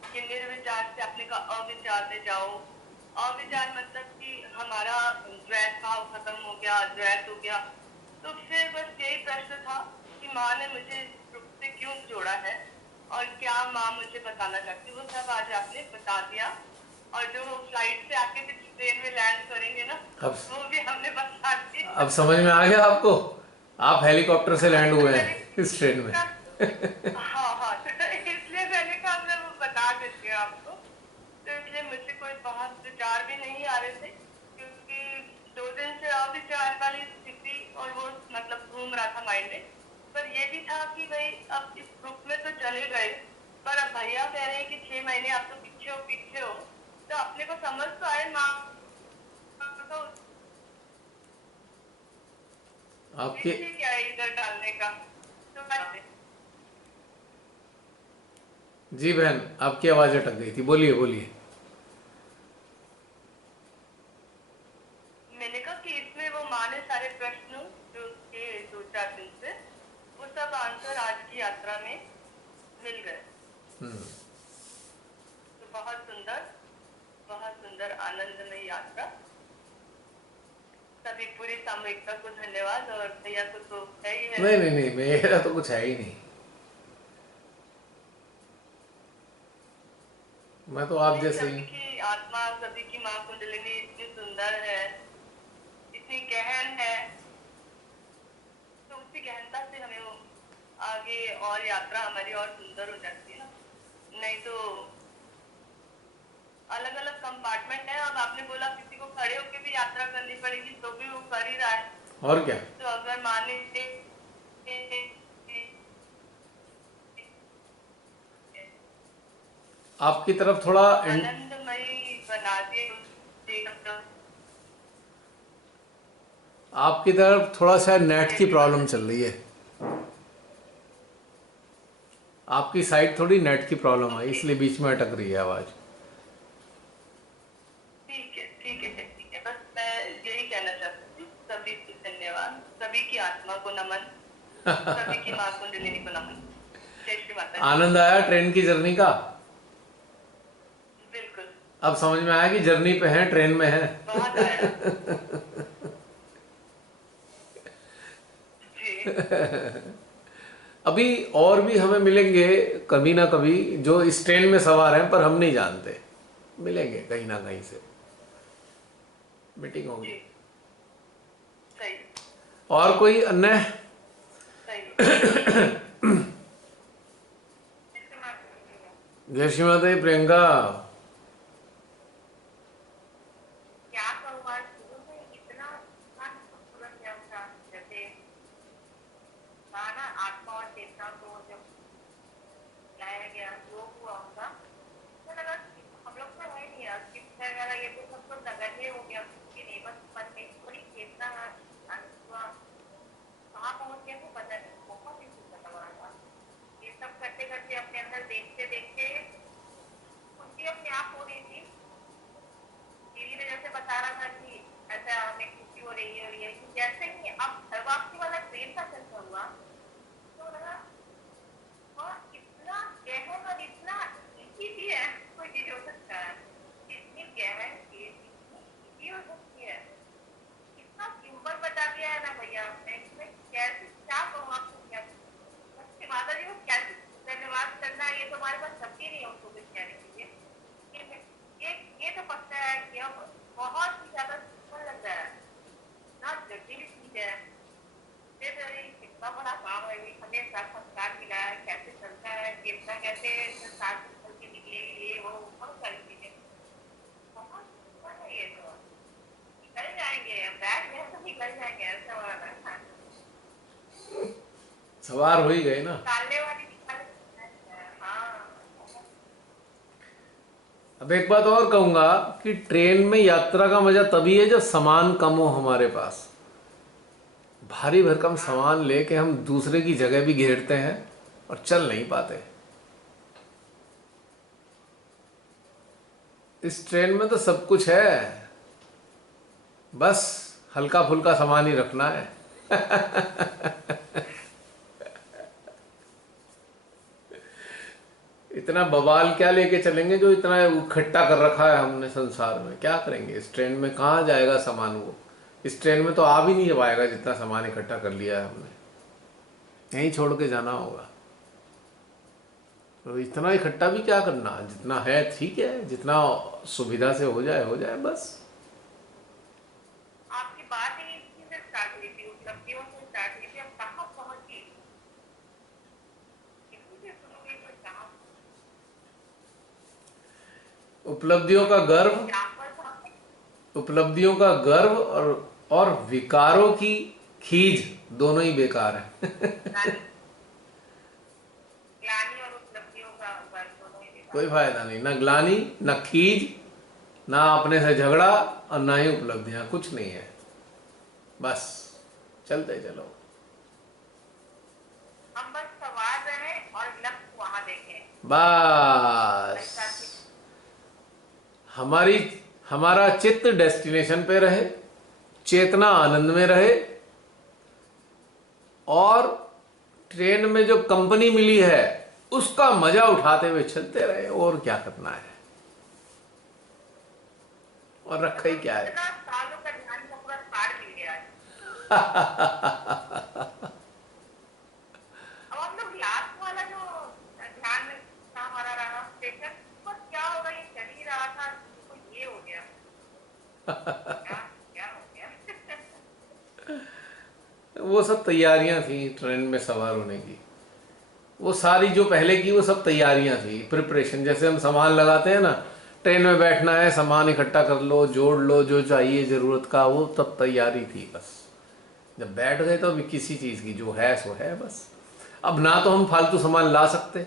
कि निर्विचार से अपने का अविचार में जाओ। अविचार मतलब कि हमारा द्वैत भाव खत्म हो गया, द्वैत हो गया। तो फिर बस यही प्रश्न था कि माँ ने मुझे ग्रुप से क्यों जोड़ा है और क्या माँ मुझे बताना चाहती, वो सब आज आपने बता दिया। और जो फ्लाइट से आके भी ट्रेन में लैंड करेंगे ना, अब वो भी हमने बता दिया। अब समझ में आ गया आपको? आप हेलीकॉप्टर से लैंड हुए मैंने हैं इस ट्रेन में। हाँ हाँ तो इसलिए मैंने कहा मैं वो बता देती हूँ आपको। तो इसलिए मुझे कोई बहुत विचार भी नहीं आ रहे थे, क्योंकि 2 दिन से अविचार वाली स्थिति और वो मतलब घूम रहा था माइंड में। पर ये भी था कि भाई अब इस ग्रुप में तो चले गए, पर अब भैया कह रहे हैं कि 6 महीने आप तो पीछे हो, तो अपने को समझ तो आए माँ तो आपके क्या है इधर डालने का। तो जी बहन, आपकी आवाज अटक गई थी, बोलिए बोलिए। मैंने कहा कि इसमें वो माँ ने सारे प्रश्न जो थे 2-4 दिन से, वो सब आंसर आज की यात्रा में मिल गए। तो बहुत सुंदर आनंदमय यात्रा। सभी पूरी सामूहिकता को धन्यवाद, और भैया को तो है ही है। नहीं नहीं नहीं, मेरा तो कुछ है ही नहीं, मैं तो आप जैसे सभी ही। की आत्मा, सभी की माँ कुंडलिनी इतनी सुंदर है, इतनी गहन है उसी गहनता से हमें वो आगे और यात्रा हमारी और सुंदर हो जाती है ना। नहीं तो अलग अलग कंपार्टमेंट है। अब आपने बोला किसी को खड़े होकर भी यात्रा करनी पड़ेगी तो भी वो कर ही रहा है। और क्या। तो अगर माने आपकी तरफ थोड़ा आनंदमयी बना दिए। आपकी तरफ थोड़ा सा नेट की प्रॉब्लम चल रही है। आपकी साइड थोड़ी नेट की प्रॉब्लम है, इसलिए बीच में अटक रही है आवाज। ठीक है ठीक है ठीक है, बस मैं यही कहना चाहती थी। सभी को धन्यवाद, सभी की आत्मा को नमन, सभी की माँ कुंडलिनी को नमन। जय श्री माता दी। आनंद आया ट्रेन की जर्नी का? बिल्कुल, अब समझ में आया कि जर्नी पे हैं, ट्रेन में हैं। बहुत आया जी। अभी और भी हमें मिलेंगे कभी ना कभी जो इस ट्रेन में सवार हैं, पर हम नहीं जानते। मिलेंगे कहीं ना कहीं से, मीटिंग होगी। जी सही और कोई अन्य? सही। जय श्री माता दी। प्रियंका, क्या कहूँ, आज शुरू में इतना इतना खूबसूरत है उसका, जैसे कहा ना आत्मा और चेतना को जब लाया गया, जो हुआ उनका, तो लगा कि हम लोग तो है नहीं यार, शिक्षा वगैरह ये तो सब तो नगण्य हो गया कि नहीं, बस मन में थोड़ी चेतना हुआ, कहाँ पहुँच गया तो पता नहीं। बहुत ही सुंदर लगा था ये सब करते करते, अपने अंदर देखते देखते खुशी अपने आप हो रही थी। दीदी ने जैसे बता रहा था कि ऐसा हमें खुशी हो रही है, और ये कि जैसे ही अब घर वापसी वाला ट्रेन का चलता हुआ, तो लगा हाँ इतना गहन और इतना इजी भी है कोई चीज हो सकता है, इतनी गहन चीज इतनी इजी हो सकती है। इतना सिंपल बता दिया है ना भैया आपने, इसमें कैसे क्या कहूँ आपको, क्या सच्ची माता जी को कैसे धन्यवाद करना है, ये तो हमारे पास शब्द ही नहीं है उनको कुछ कहने के लिए। ये तो पता है कि अब बहुत ही ज्यादा सुंदर लग रहा है ना, जटिल चीज है, फिर कितना बड़ा काम है, हमें संस्कार मिला है, कैसे चलता है, कितना कैसे संस्कार चल के निकले, ये वो बहुत सारी चीजें, बहुत सुंदर है ये तो। निकल जाएंगे, बैठ गए तो निकल जाएंगे, ऐसा वाला है। सवार हो ही गए ना। निकालने वाली निकाल, हाँ। अब एक बात और कहूंगा कि ट्रेन में यात्रा का मजा तभी है जब सामान कम हो हमारे पास। भारी भरकम सामान लेके हम दूसरे की जगह भी घेरते हैं और चल नहीं पाते। इस ट्रेन में तो सब कुछ है, बस हल्का फुल्का सामान ही रखना है। इतना बवाल क्या लेके चलेंगे जो इतना इकट्ठा कर रखा है हमने संसार में, क्या करेंगे इस ट्रेन में? कहाँ जाएगा सामान वो? इस ट्रेन में तो आ भी नहीं पाएगा जितना सामान इकट्ठा कर लिया है हमने, यहीं छोड़ के जाना होगा। तो इतना इकट्ठा भी क्या करना, जितना है ठीक है, जितना सुविधा से हो जाए बस। आपकी बात ही इसी से स्टार्ट हुई थी, उपलब्धियों से स्टार्ट हुई थी, अब कहाँ पहुंच गई, इसी से शुरू हुई तो कहाँ उपलब्धियों का गर्व, यहाँ पर था। उपलब्धियों का गर्व और विकारों की खीज दोनों ही बेकार है। ग्लानि ग्लानि और उपलब्धियों का वर्ग दोनों ही बेकार। कोई फायदा नहीं, ना ग्लानि ना खीज, ना अपने से झगड़ा और ना ही उपलब्धियां, कुछ नहीं है। बस चलते चलो, हम बस सवार रहे और लक्ष्य वहां देखें। बस ऐसा कि हमारा चित्त डेस्टिनेशन पे रहे, चेतना आनंद में रहे, और ट्रेन में जो कंपनी मिली है उसका मजा उठाते हुए चलते रहे, और क्या करना है, और रखा ही क्या है। इतना सालों का ध्यान का पूरा सार मिल गया है। अब हम लोग लास्ट वाला जो ध्यान में था हमारा रहा स्टेशन, बस क्या होगा, ये चल ही रहा था तो ये हो गया, क्या क्या हो गया। वो सब तैयारियां थी ट्रेन में सवार होने की। वो सारी जो पहले की वो सब तैयारियां थी, प्रिपरेशन। जैसे हम सामान लगाते हैं ना, ट्रेन में बैठना है, सामान इकट्ठा कर लो, जोड़ लो जो चाहिए ज़रूरत का, वो तब तैयारी थी बस। जब बैठ गए तो अभी किसी चीज़ की जो है सो है बस। अब ना तो हम फालतू सामान ला सकते,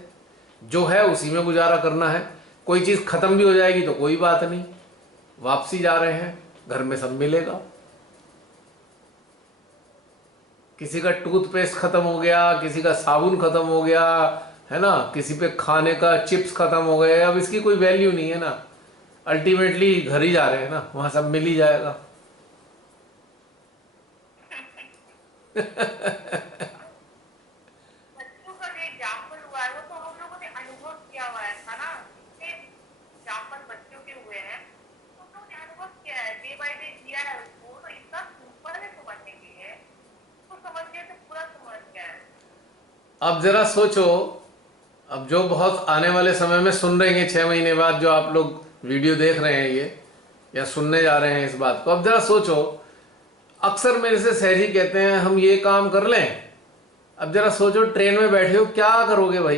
जो है उसी में गुजारा करना है। कोई चीज़ ख़त्म भी हो जाएगी तो कोई बात नहीं, वापसी जा रहे हैं, घर में सब मिलेगा। किसी का टूथपेस्ट खत्म हो गया, किसी का साबुन खत्म हो गया, है ना, किसी पे खाने का चिप्स खत्म हो गए, अब इसकी कोई वैल्यू नहीं है ना। अल्टीमेटली घर ही जा रहे हैं ना, वहां सब मिल ही जाएगा। बच्चों का जो एग्जाम्पल हुआ है वो तो हम लोगों ने अनुभव किया हुआ है था ना। एग्जाम्पल बच्चों के हुए हैं, तो हम लोगों ने अनुभव किया है, डे बाय डे किया है उसको, तो इतना सिंपल है समझने के लिए, तो समझने से पूरा समझ गया है। अब जरा सोचो, अब जो बहुत आने वाले समय में सुन रहे हैं 6 महीने बाद, जो आप लोग वीडियो देख रहे हैं ये या सुनने जा रहे हैं इस बात को, अब जरा सोचो, अक्सर मेरे से सहजी कहते हैं हम ये काम कर लें। अब जरा सोचो, ट्रेन में बैठे हो, क्या करोगे भाई,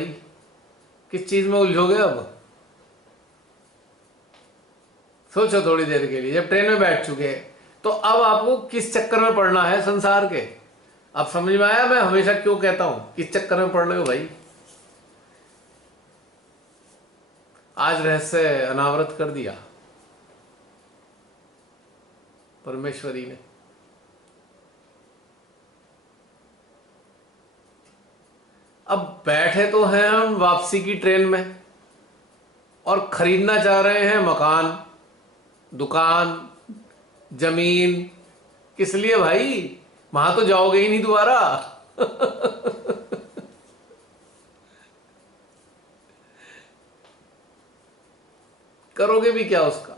किस चीज में उलझोगे। अब सोचो थोड़ी देर के लिए, जब ट्रेन में बैठ चुके तो अब आपको किस चक्कर में पड़ना है संसार के। अब समझ में आया मैं हमेशा क्यों कहता हूं किस चक्कर में पड़ रहे हो भाई। आज रहस्य अनावृत कर दिया परमेश्वरी ने। अब बैठे तो हैं हम वापसी की ट्रेन में और खरीदना चाह रहे हैं मकान, दुकान, जमीन। किस लिए भाई, वहां तो जाओगे ही नहीं दोबारा। करोगे भी क्या उसका।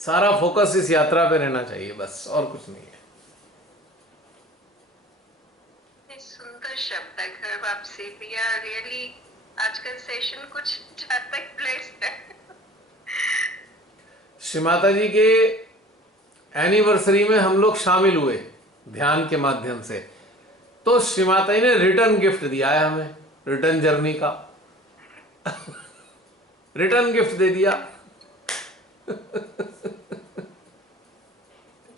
सारा फोकस इस यात्रा पे रहना चाहिए बस, और कुछ नहीं है। सुंदर शब्द है घर वापसी भैया, रियली आज का सेशन कुछ ज्यादा ब्लेस्ड है। श्री माता जी के एनिवर्सरी में हम लोग शामिल हुए ध्यान के माध्यम से, तो श्री माता जी ने रिटर्न गिफ्ट दिया है हमें, रिटर्न जर्नी का रिटर्न गिफ्ट दे दिया।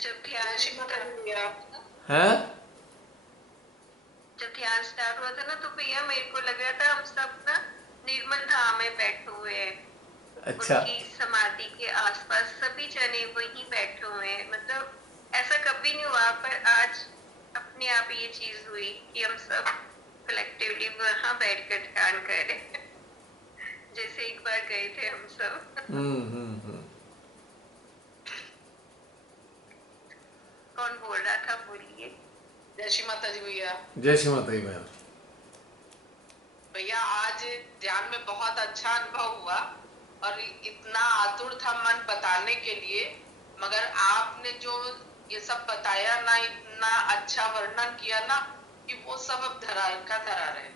जब ध्यान है जब ध्यान स्टार्ट हुआ था ना, तो भैया मेरे को लग रहा था हम सब ना निर्मल धाम में बैठे हुए हैं। अच्छा, उनकी समाधि के आसपास सभी जने वहीं बैठे हुए हैं। मतलब ऐसा कभी नहीं हुआ, पर आज अपने आप ये चीज हुई कि हम सब कलेक्टिवली वहां बैठकर ध्यान कर रहे हैं, जैसे एक बार गए थे हम सब। कौन बोल रहा था, बोलिए। जय श्री माता जी भैया। जय श्री माता जी बहन। भैया आज ध्यान में बहुत अच्छा अनुभव हुआ और इतना आतुर था मन बताने के लिए, मगर आपने जो ये सब बताया ना, इतना अच्छा वर्णन किया ना कि वो सब अब धरार का धरार है।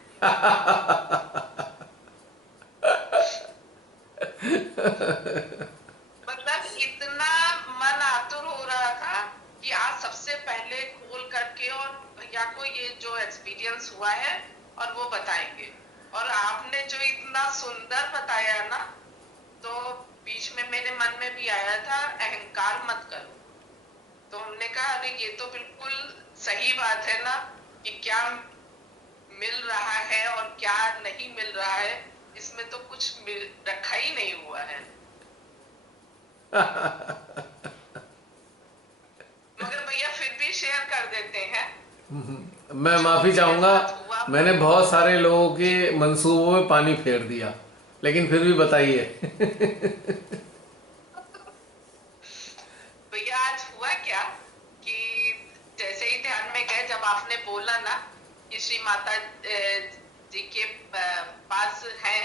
मतलब इतना मन आतुर हो रहा था कि आज सबसे पहले खोल करके और भैया को ये जो एक्सपीरियंस हुआ है और वो बताएंगे। और आपने जो इतना सुंदर बताया ना, तो बीच में मेरे मन में भी आया था अहंकार मत करो। तो हमने कहा अरे ये तो बिल्कुल सही बात है ना, कि क्या मिल रहा है और क्या नहीं मिल रहा है, इसमें तो कुछ मिल रखा ही नहीं हुआ है। मगर भैया फिर भी शेयर कर देते हैं। मैं माफी चाहूंगा, मैंने बहुत सारे लोगों के मंसूबों में पानी फेर दिया, लेकिन फिर भी बताइए। भैया आज हुआ क्या कि जैसे ही ध्यान में गए, जब आपने बोला ना कि श्री माता जी के पास हैं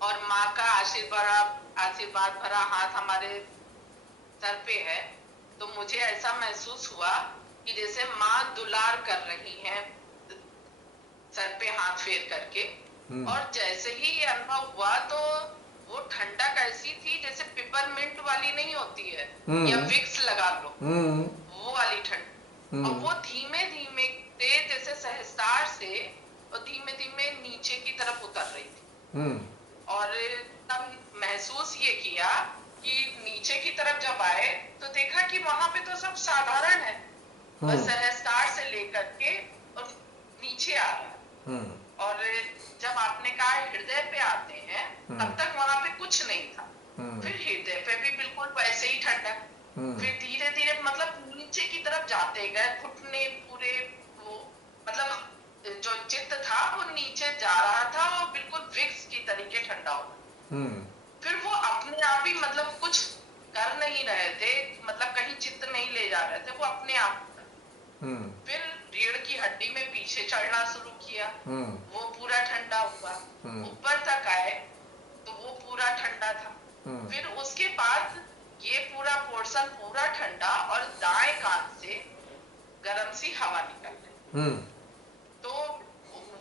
और माँ का आशीर्वाद भरा हाथ हमारे सर पे है, तो मुझे ऐसा महसूस हुआ कि जैसे माँ दुलार कर रही हैं सर पे हाथ फेर करके। और जैसे ही अनुभव हुआ तो वो ठंडक ऐसी थी जैसे पिपरमिंट वाली नहीं होती है, या हम्म विक्स लगा लो, हम्म वो वाली ठंड। और वो धीमे धीमे जैसे सहस्त्रार से और धीमे धीमे नीचे की तरफ उतर रही थी। हम्म और तब महसूस ये किया कि नीचे की तरफ जब आए तो देखा कि वहां पे तो सब साधारण है, बस सहस्त्रार से लेकर के और नीचे आ रहा है। हम्म और जब आपने कहा हृदय पे आते हैं, तब तक वहां पे कुछ नहीं था। फिर हृदय पे भी बिल्कुल वैसे ही ठंडक। फिर धीरे धीरे मतलब नीचे की तरफ जाते गए, घुटने पूरे वो मतलब जो चित्त था वो नीचे जा रहा था और बिल्कुल विक्स की तरीके ठंडा हो रहा। फिर वो अपने आप ही मतलब कुछ कर नहीं रहे थे, मतलब कहीं चित्त नहीं ले जा रहे थे, वो अपने आप। फिर रीढ़ की हड्डी में पीछे चढ़ना शुरू किया, वो पूरा ठंडा हुआ। ऊपर तक आए तो वो पूरा ठंडा था। फिर उसके बाद ये पूरा पोर्शन पूरा ठंडा और दाएं कान से गर्म सी हवा निकल रही। तो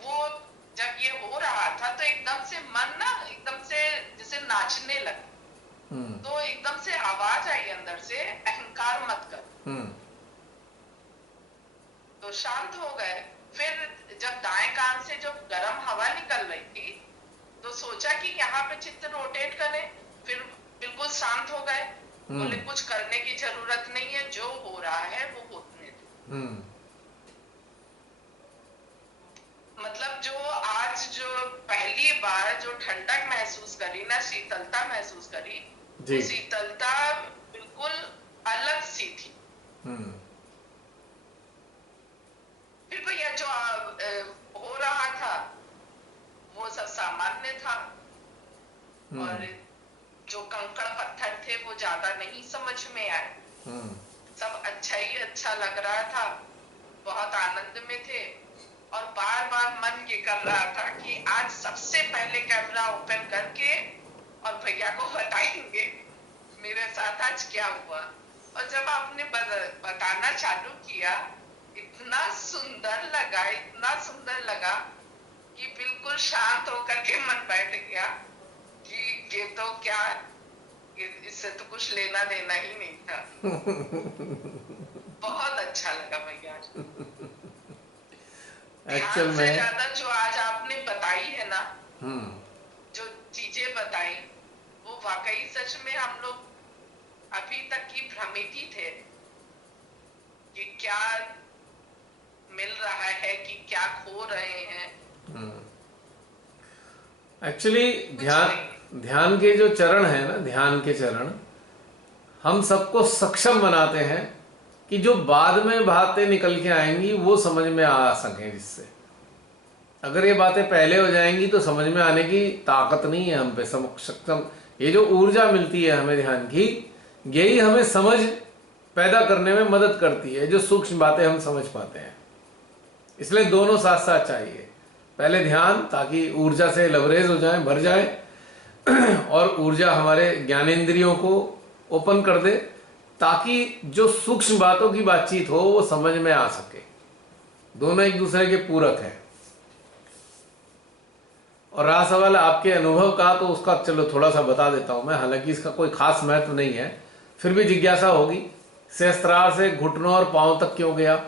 वो जब ये हो रहा था तो एकदम से मन ना एकदम से जैसे नाचने लगा। तो एकदम से आवाज आई अंदर से, अहंकार मत कर। तो शांत हो गए। फिर जब दाएं कान से जो गर्म हवा निकल रही थी तो सोचा कि यहाँ पे चित्त रोटेट करें। फिर बिल्कुल शांत हो गए, बोले कुछ करने की जरूरत नहीं है, जो हो रहा है वो होने दो। मतलब जो आज जो पहली बार जो ठंडक महसूस करी ना, शीतलता महसूस करी, वो शीतलता बिल्कुल अलग सी थी। फिर भैया जो हो रहा था वो सब सामान्य था, और जो कंकड़ पत्थर थे वो ज्यादा नहीं समझ में आए। सब अच्छा ही अच्छा लग रहा था, बहुत आनंद में थे। और बार बार मन ये कर रहा था कि आज सबसे पहले कैमरा ओपन करके और भैया को बताएंगे मेरे साथ आज क्या हुआ। और जब आपने बताना चालू किया, इतना सुंदर लगा, इतना सुंदर लगा कि बिल्कुल शांत होकर के मन बैठ गया कि ये तो क्या, इससे तो कुछ लेना देना ही नहीं था। बहुत अच्छा लगा भैया। एक्चुअल से में ज्यादा जो आज आपने बताई है ना, जो चीजें बताई, वो वाकई सच में हम लोग अभी तक की भ्रमित ही थे कि क्या मिल रहा है कि क्या खो रहे हैं। एक्चुअली ध्यान के जो चरण है ना, ध्यान के चरण हम सबको सक्षम बनाते हैं कि जो बाद में बातें निकल के आएंगी वो समझ में आ सके। जिससे अगर ये बातें पहले हो जाएंगी तो समझ में आने की ताकत नहीं है हम पे सक्षम। ये जो ऊर्जा मिलती है हमें ध्यान की, यही हमें समझ पैदा करने में मदद करती है, जो सूक्ष्म बातें हम समझ पाते हैं। इसलिए दोनों साथ साथ चाहिए, पहले ध्यान ताकि ऊर्जा से लवरेज हो जाए, भर जाए, और ऊर्जा हमारे ज्ञानेंद्रियों को ओपन कर दे ताकि जो सूक्ष्म बातों की बातचीत हो वो समझ में आ सके। दोनों एक दूसरे के पूरक हैं। और रहा सवाल आपके अनुभव का, तो उसका चलो थोड़ा सा बता देता हूं मैं, हालांकि इसका कोई खास महत्व नहीं है, फिर भी जिज्ञासा होगी। सहस्त्रार से घुटनों और पांव तक क्यों गया?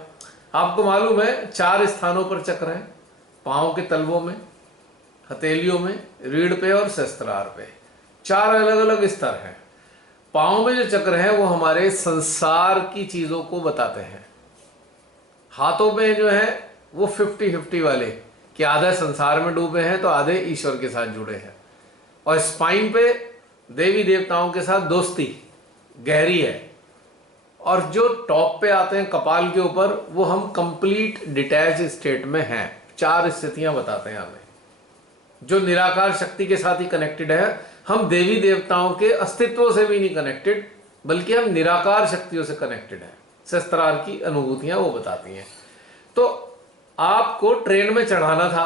आपको मालूम है 4 स्थानों पर चक्र हैं, पांव के तलवों में, हथेलियों में, रीढ़ पे और सहस्त्रार पे। 4 अलग अलग स्तर हैं। पांव में जो चक्र है वो हमारे संसार की चीजों को बताते हैं। हाथों में जो है वो 50-50 वाले, कि आधे संसार में डूबे हैं तो आधे ईश्वर के साथ जुड़े हैं। और स्पाइन पे देवी देवताओं के साथ दोस्ती गहरी है। और जो टॉप पे आते हैं कपाल के ऊपर, वो हम कंप्लीट डिटैच स्टेट में हैं। 4 स्थितियां बताते हैं हमें, जो निराकार शक्ति के साथ ही कनेक्टेड है। हम देवी देवताओं के अस्तित्व से भी नहीं कनेक्टेड, बल्कि हम निराकार शक्तियों से कनेक्टेड हैं। सहस्त्रार की अनुभूतियां वो बताती हैं। तो आपको ट्रेन में चढ़ाना था,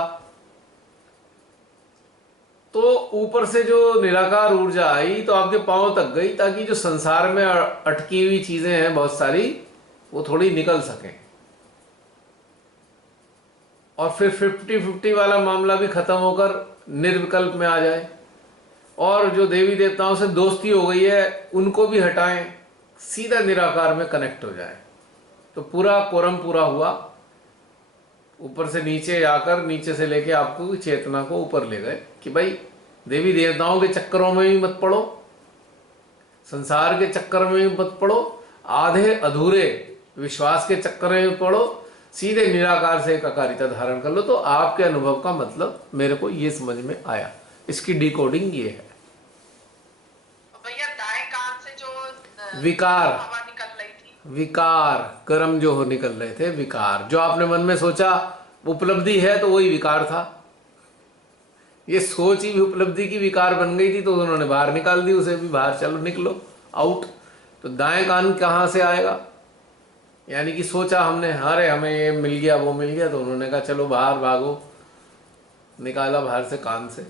तो ऊपर से जो निराकार ऊर्जा आई तो आपके पांव तक गई, ताकि जो संसार में अटकी हुई चीजें हैं बहुत सारी, वो थोड़ी निकल सकें। और फिर 50-50 वाला मामला भी खत्म होकर निर्विकल्प में आ जाए। और जो देवी देवताओं से दोस्ती हो गई है उनको भी हटाएं, सीधा निराकार में कनेक्ट हो जाए। तो पूरा कोरम पूरा हुआ। ऊपर से नीचे आकर, नीचे से लेके आपको चेतना को ऊपर ले गए कि भाई देवी देवताओं के चक्करों में भी मत पड़ो, संसार के चक्कर में भी मत पड़ो, आधे अधूरे विश्वास के चक्कर में भी पड़ो, सीधे निराकार से एकाकारिता धारण कर लो। तो आपके अनुभव का मतलब मेरे को ये समझ में आया। इसकी डिकोडिंग ये है। भैया दाएं कान से जो विकार, हवा निकल रही थी, विकार कर्म जो हो निकल रहे थे, विकार जो आपने मन में सोचा उपलब्धि है, तो वही विकार था। ये सोच ही उपलब्धि की विकार बन गई थी, तो उन्होंने बाहर निकाल दी उसे भी, बाहर चलो निकलो, आउट। तो दाएं कान कहाँ से आएगा? यानी कि सोचा हमने, अरे हमें ये मिल गया वो मिल गया, तो उन्होंने कहा चलो बाहर भागो, निकाला बाहर से कान से।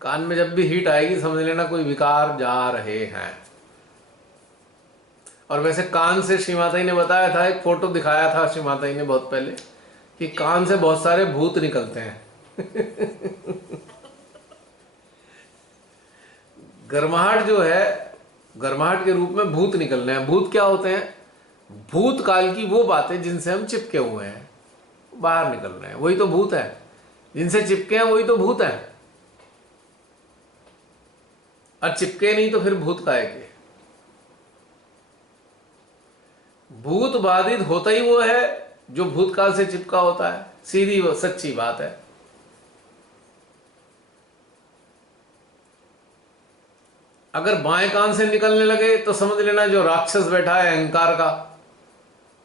कान में जब भी हीट आएगी समझ लेना कोई विकार जा रहे हैं। और वैसे कान से श्री माता जी ने बताया था, एक फोटो दिखाया था श्री माता जी ने बहुत पहले, कि कान से बहुत सारे भूत निकलते हैं। गर्माहट जो है, गर्माहट के रूप में भूत निकलने हैं। भूत क्या होते हैं? भूतकाल की वो बातें जिनसे हम चिपके हुए हैं, बाहर निकल रहे हैं, वही तो भूत है। जिनसे चिपके हैं वही तो भूत है। और चिपके नहीं तो फिर भूत काहे के? भूत बाधित होता ही वो है जो भूतकाल से चिपका होता है। सीधी वो सच्ची बात है। अगर बाएं कान से निकलने लगे तो समझ लेना जो राक्षस बैठा है अहंकार का,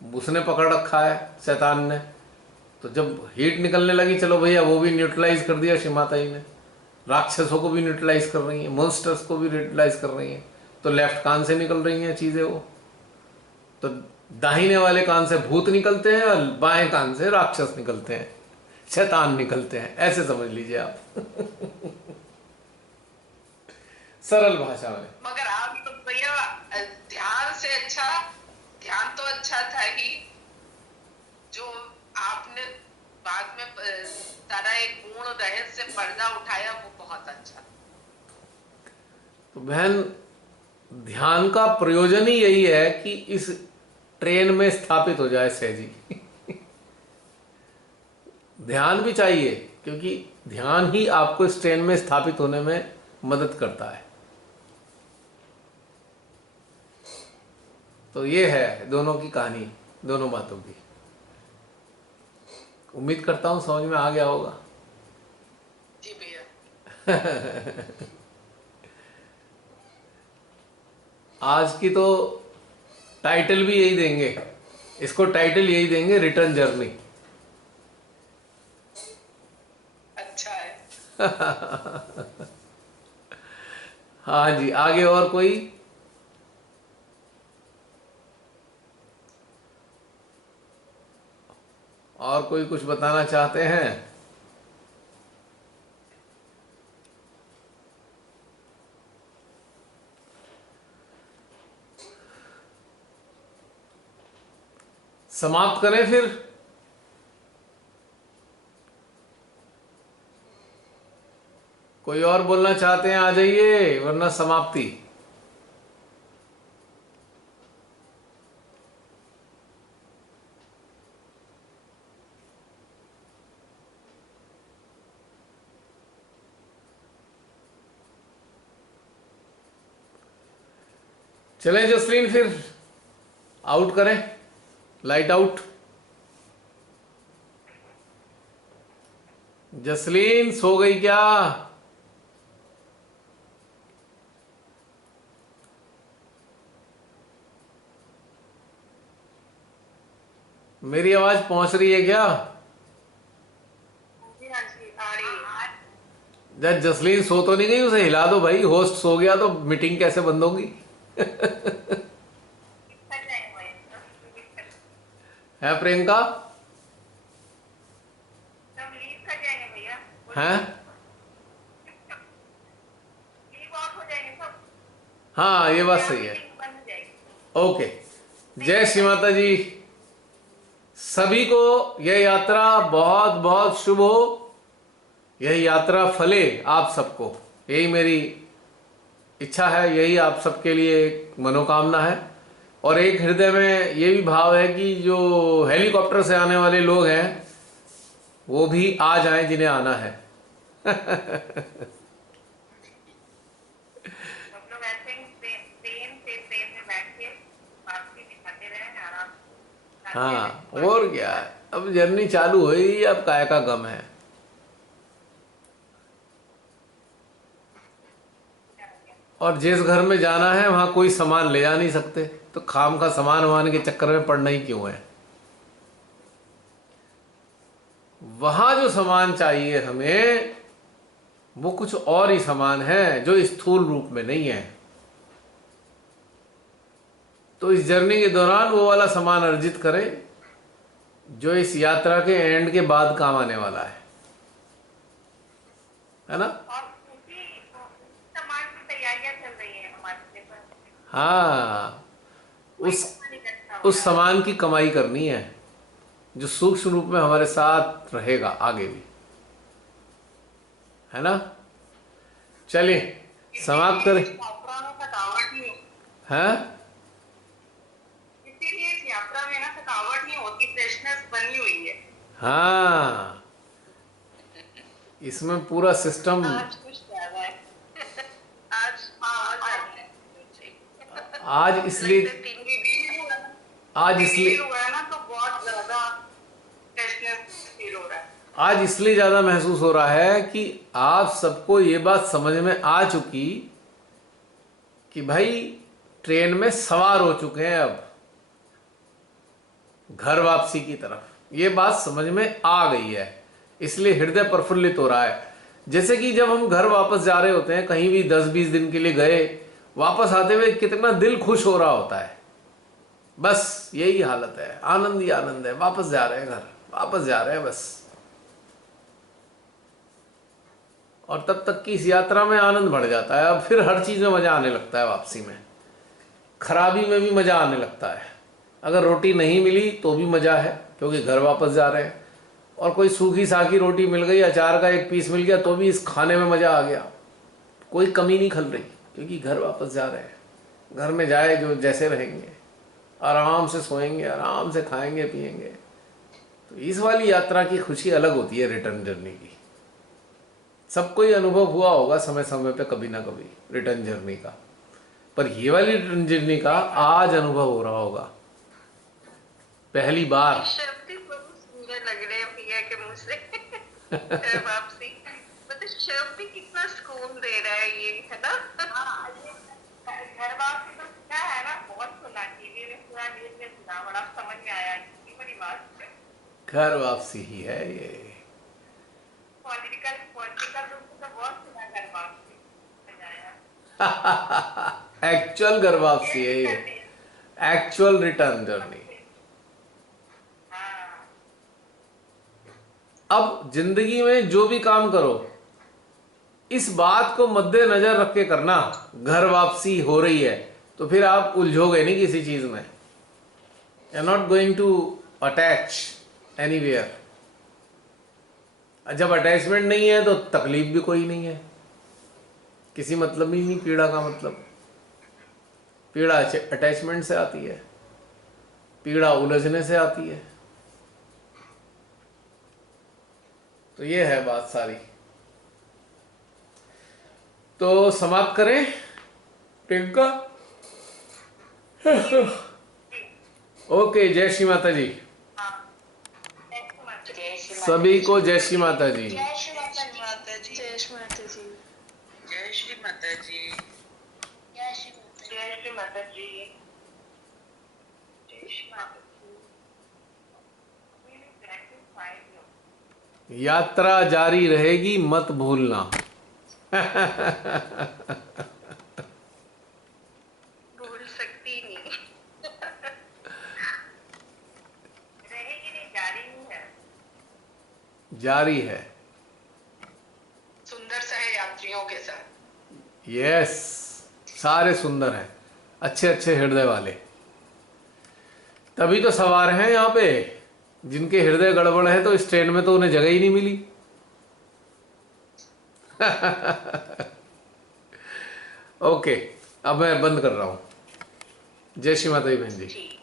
उसने पकड़ रखा है, शैतान ने। तो जब हीट निकलने लगी, चलो भैया वो भी न्यूट्रलाइज कर दिया श्री माता जी ने। राक्षसों को भी न्यूट्रलाइज कर रही हैं, मॉन्स्टर्स को भी न्यूट्रलाइज कर रही हैं। तो लेफ्ट कान से निकल रही हैं चीजें वो। तो दाहिने वाले कान से भूत निकलते हैं और बाएं कान से राक्षस निकलते हैं, शैतान निकलते हैं। ऐसे समझ लीजिए आप। सरल भाषा में। मगर आप तो भैया ध्यान से अच्छा, ध्यान तो अच्छा था ही, जो आपने बाद में सारा एक पूर्ण रहस्य पर्दा उठाया वो बहुत अच्छा। तो बहन, ध्यान का प्रयोजन ही यही है कि इस ट्रेन में स्थापित हो जाए सहजी। ध्यान भी चाहिए, क्योंकि ध्यान ही आपको इस ट्रेन में स्थापित होने में मदद करता है। तो ये है दोनों की कहानी, दोनों बातों की। उम्मीद करता हूं समझ में आ गया होगा। जी भैया। आज की तो टाइटल भी यही देंगे, इसको टाइटल यही देंगे, रिटर्न जर्नी। अच्छा है। हाँ जी, आगे और कोई? और कोई कुछ बताना चाहते हैं? समाप्त करें फिर? कोई और बोलना चाहते हैं आ जाइए, वरना समाप्ति। चलें जसलीन, फिर आउट करें, लाइट आउट। जसलीन सो गई क्या? मेरी आवाज पहुंच रही है क्या? जी हाँ जी, आ रही है। जब जसलीन सो तो नहीं गई? उसे हिला दो भाई, होस्ट सो गया तो मीटिंग कैसे बंद होगी? है प्रियंका? सब लीव कर जाएंगे भैया, हैं? लीव आउट हो जाएंगे सब। हाँ, ये बात सही है। मीटिंग बंद हो जाएगी। ओके, जय श्री माता जी। सभी को यह यात्रा बहुत बहुत शुभ हो। यह यात्रा फले आप सबको, यही मेरी इच्छा है, यही आप सबके लिए एक मनोकामना है। और एक हृदय में ये भी भाव है कि जो हेलीकॉप्टर से आने वाले लोग हैं वो भी आ जाएं जिन्हें आना है। मतलब ऐसे ही ट्रेन में बैठ के वापसी दिखाते रहे आराम से। हाँ और क्या है, अब जर्नी चालू हुई, अब काय का गम है। और जिस घर में जाना है वहां कोई सामान ले जा नहीं सकते, तो खाम का सामान वामान के चक्कर में पड़ना ही क्यों है। वहां जो सामान चाहिए हमें वो कुछ और ही सामान है जो स्थूल रूप में नहीं है। तो इस जर्नी के दौरान वो वाला सामान अर्जित करें जो इस यात्रा के एंड के बाद काम आने वाला है ना। और उसी सामान की तैयारियां चल रही है हमारे पर। हाँ, उस सामान की कमाई करनी है जो सूक्ष्म रूप में हमारे साथ रहेगा आगे भी, है ना। चलिए समाप्त करें। यात्रा में थकावट नहीं, हैं? इसीलिए इस यात्रा में ना थकावट नहीं होती, फ्रेशनेस बनी हुई है। हाँ, इसमें पूरा सिस्टम आज कुछ ज्यादा है। आज इसलिए हुआ है ना, तो बहुत ज्यादा फ्रेशनेस फील हो रहा है। आज इसलिए ज्यादा महसूस हो रहा है कि आप सबको ये बात समझ में आ चुकी कि भाई ट्रेन में सवार हो चुके हैं, अब घर वापसी की तरफ ये बात समझ में आ गई है, इसलिए हृदय प्रफुल्लित हो रहा है। जैसे कि जब हम घर वापस जा रहे होते हैं, कहीं भी 10-20 दिन के लिए गए, वापस आते हुए कितना दिल खुश हो रहा होता है। बस यही हालत है, आनंद ही आनंद है। वापस जा रहे हैं घर, वापस जा रहे हैं बस। और तब तक की इस यात्रा में आनंद बढ़ जाता है। अब फिर हर चीज में मजा आने लगता है, वापसी में खराबी में भी मजा आने लगता है। अगर रोटी नहीं मिली तो भी मजा है क्योंकि घर वापस जा रहे हैं, और कोई सूखी साखी रोटी मिल गई, अचार का एक पीस मिल गया तो भी इस खाने में मजा आ गया। कोई कमी नहीं खल रही क्योंकि घर वापस जा रहे हैं। घर में जाए जो जैसे रहेंगे, आराम से सोएंगे, आराम से खाएंगे पिएंगे। तो इस वाली यात्रा की खुशी अलग होती है रिटर्न जर्नी की। सबको ही अनुभव हुआ होगा समय समय पे कभी ना कभी रिटर्न जर्नी का, पर ये वाली रिटर्न जर्नी का आज अनुभव हो रहा होगा पहली बार। शब्द ही बहुत सुंदर लग रहे हैं भैया के मुंह से। घर वापसी मतलब शब्द ही कितना सुकून दे रहा है ये, है ना। घर वापसी तो क्या है ना, बहुत सुना टीवी में, पूरा न्यूज में सुना, बड़ा समझ में आया इतनी बड़ी बात। घर वापसी ही है ये। पॉलिटिकल रूप से तो बहुत सुना घर वापसी। एक्चुअल घर वापसी है ये, एक्चुअल रिटर्न जर्नी। अब जिंदगी में जो भी काम करो, इस बात को मद्देनजर रख के करना। घर वापसी हो रही है तो फिर आप उलझोगे नहीं किसी चीज में। You are not going to attach anywhere. जब अटैचमेंट नहीं है तो तकलीफ भी कोई नहीं है, किसी मतलब ही नहीं पीड़ा का मतलब। पीड़ा अटैचमेंट से आती है, पीड़ा उलझने से आती है। तो ये है बात सारी। तो समाप्त करें टिंका। ओके, जय श्री माता जी। सभी को जय श्री माता जी। जय श्री माता जी। जय श्री माता जी। जय श्री माता जी। जय श्री माता जी। यात्रा जारी रहेगी, मत भूलना। भूल सकती नहीं। रहेगी नहीं, जारी ही है। जारी है। सुंदर सह यात्रियों के साथ। यस, सारे सुंदर हैं, अच्छे अच्छे हृदय वाले। तभी तो सवार हैं यहाँ पे। जिनके हृदय गड़बड़ है तो इस ट्रेन में तो उन्हें जगह ही नहीं मिली। ओके, अब मैं बंद कर रहा हूँ। जय श्री माता दी बहन जी। ठीक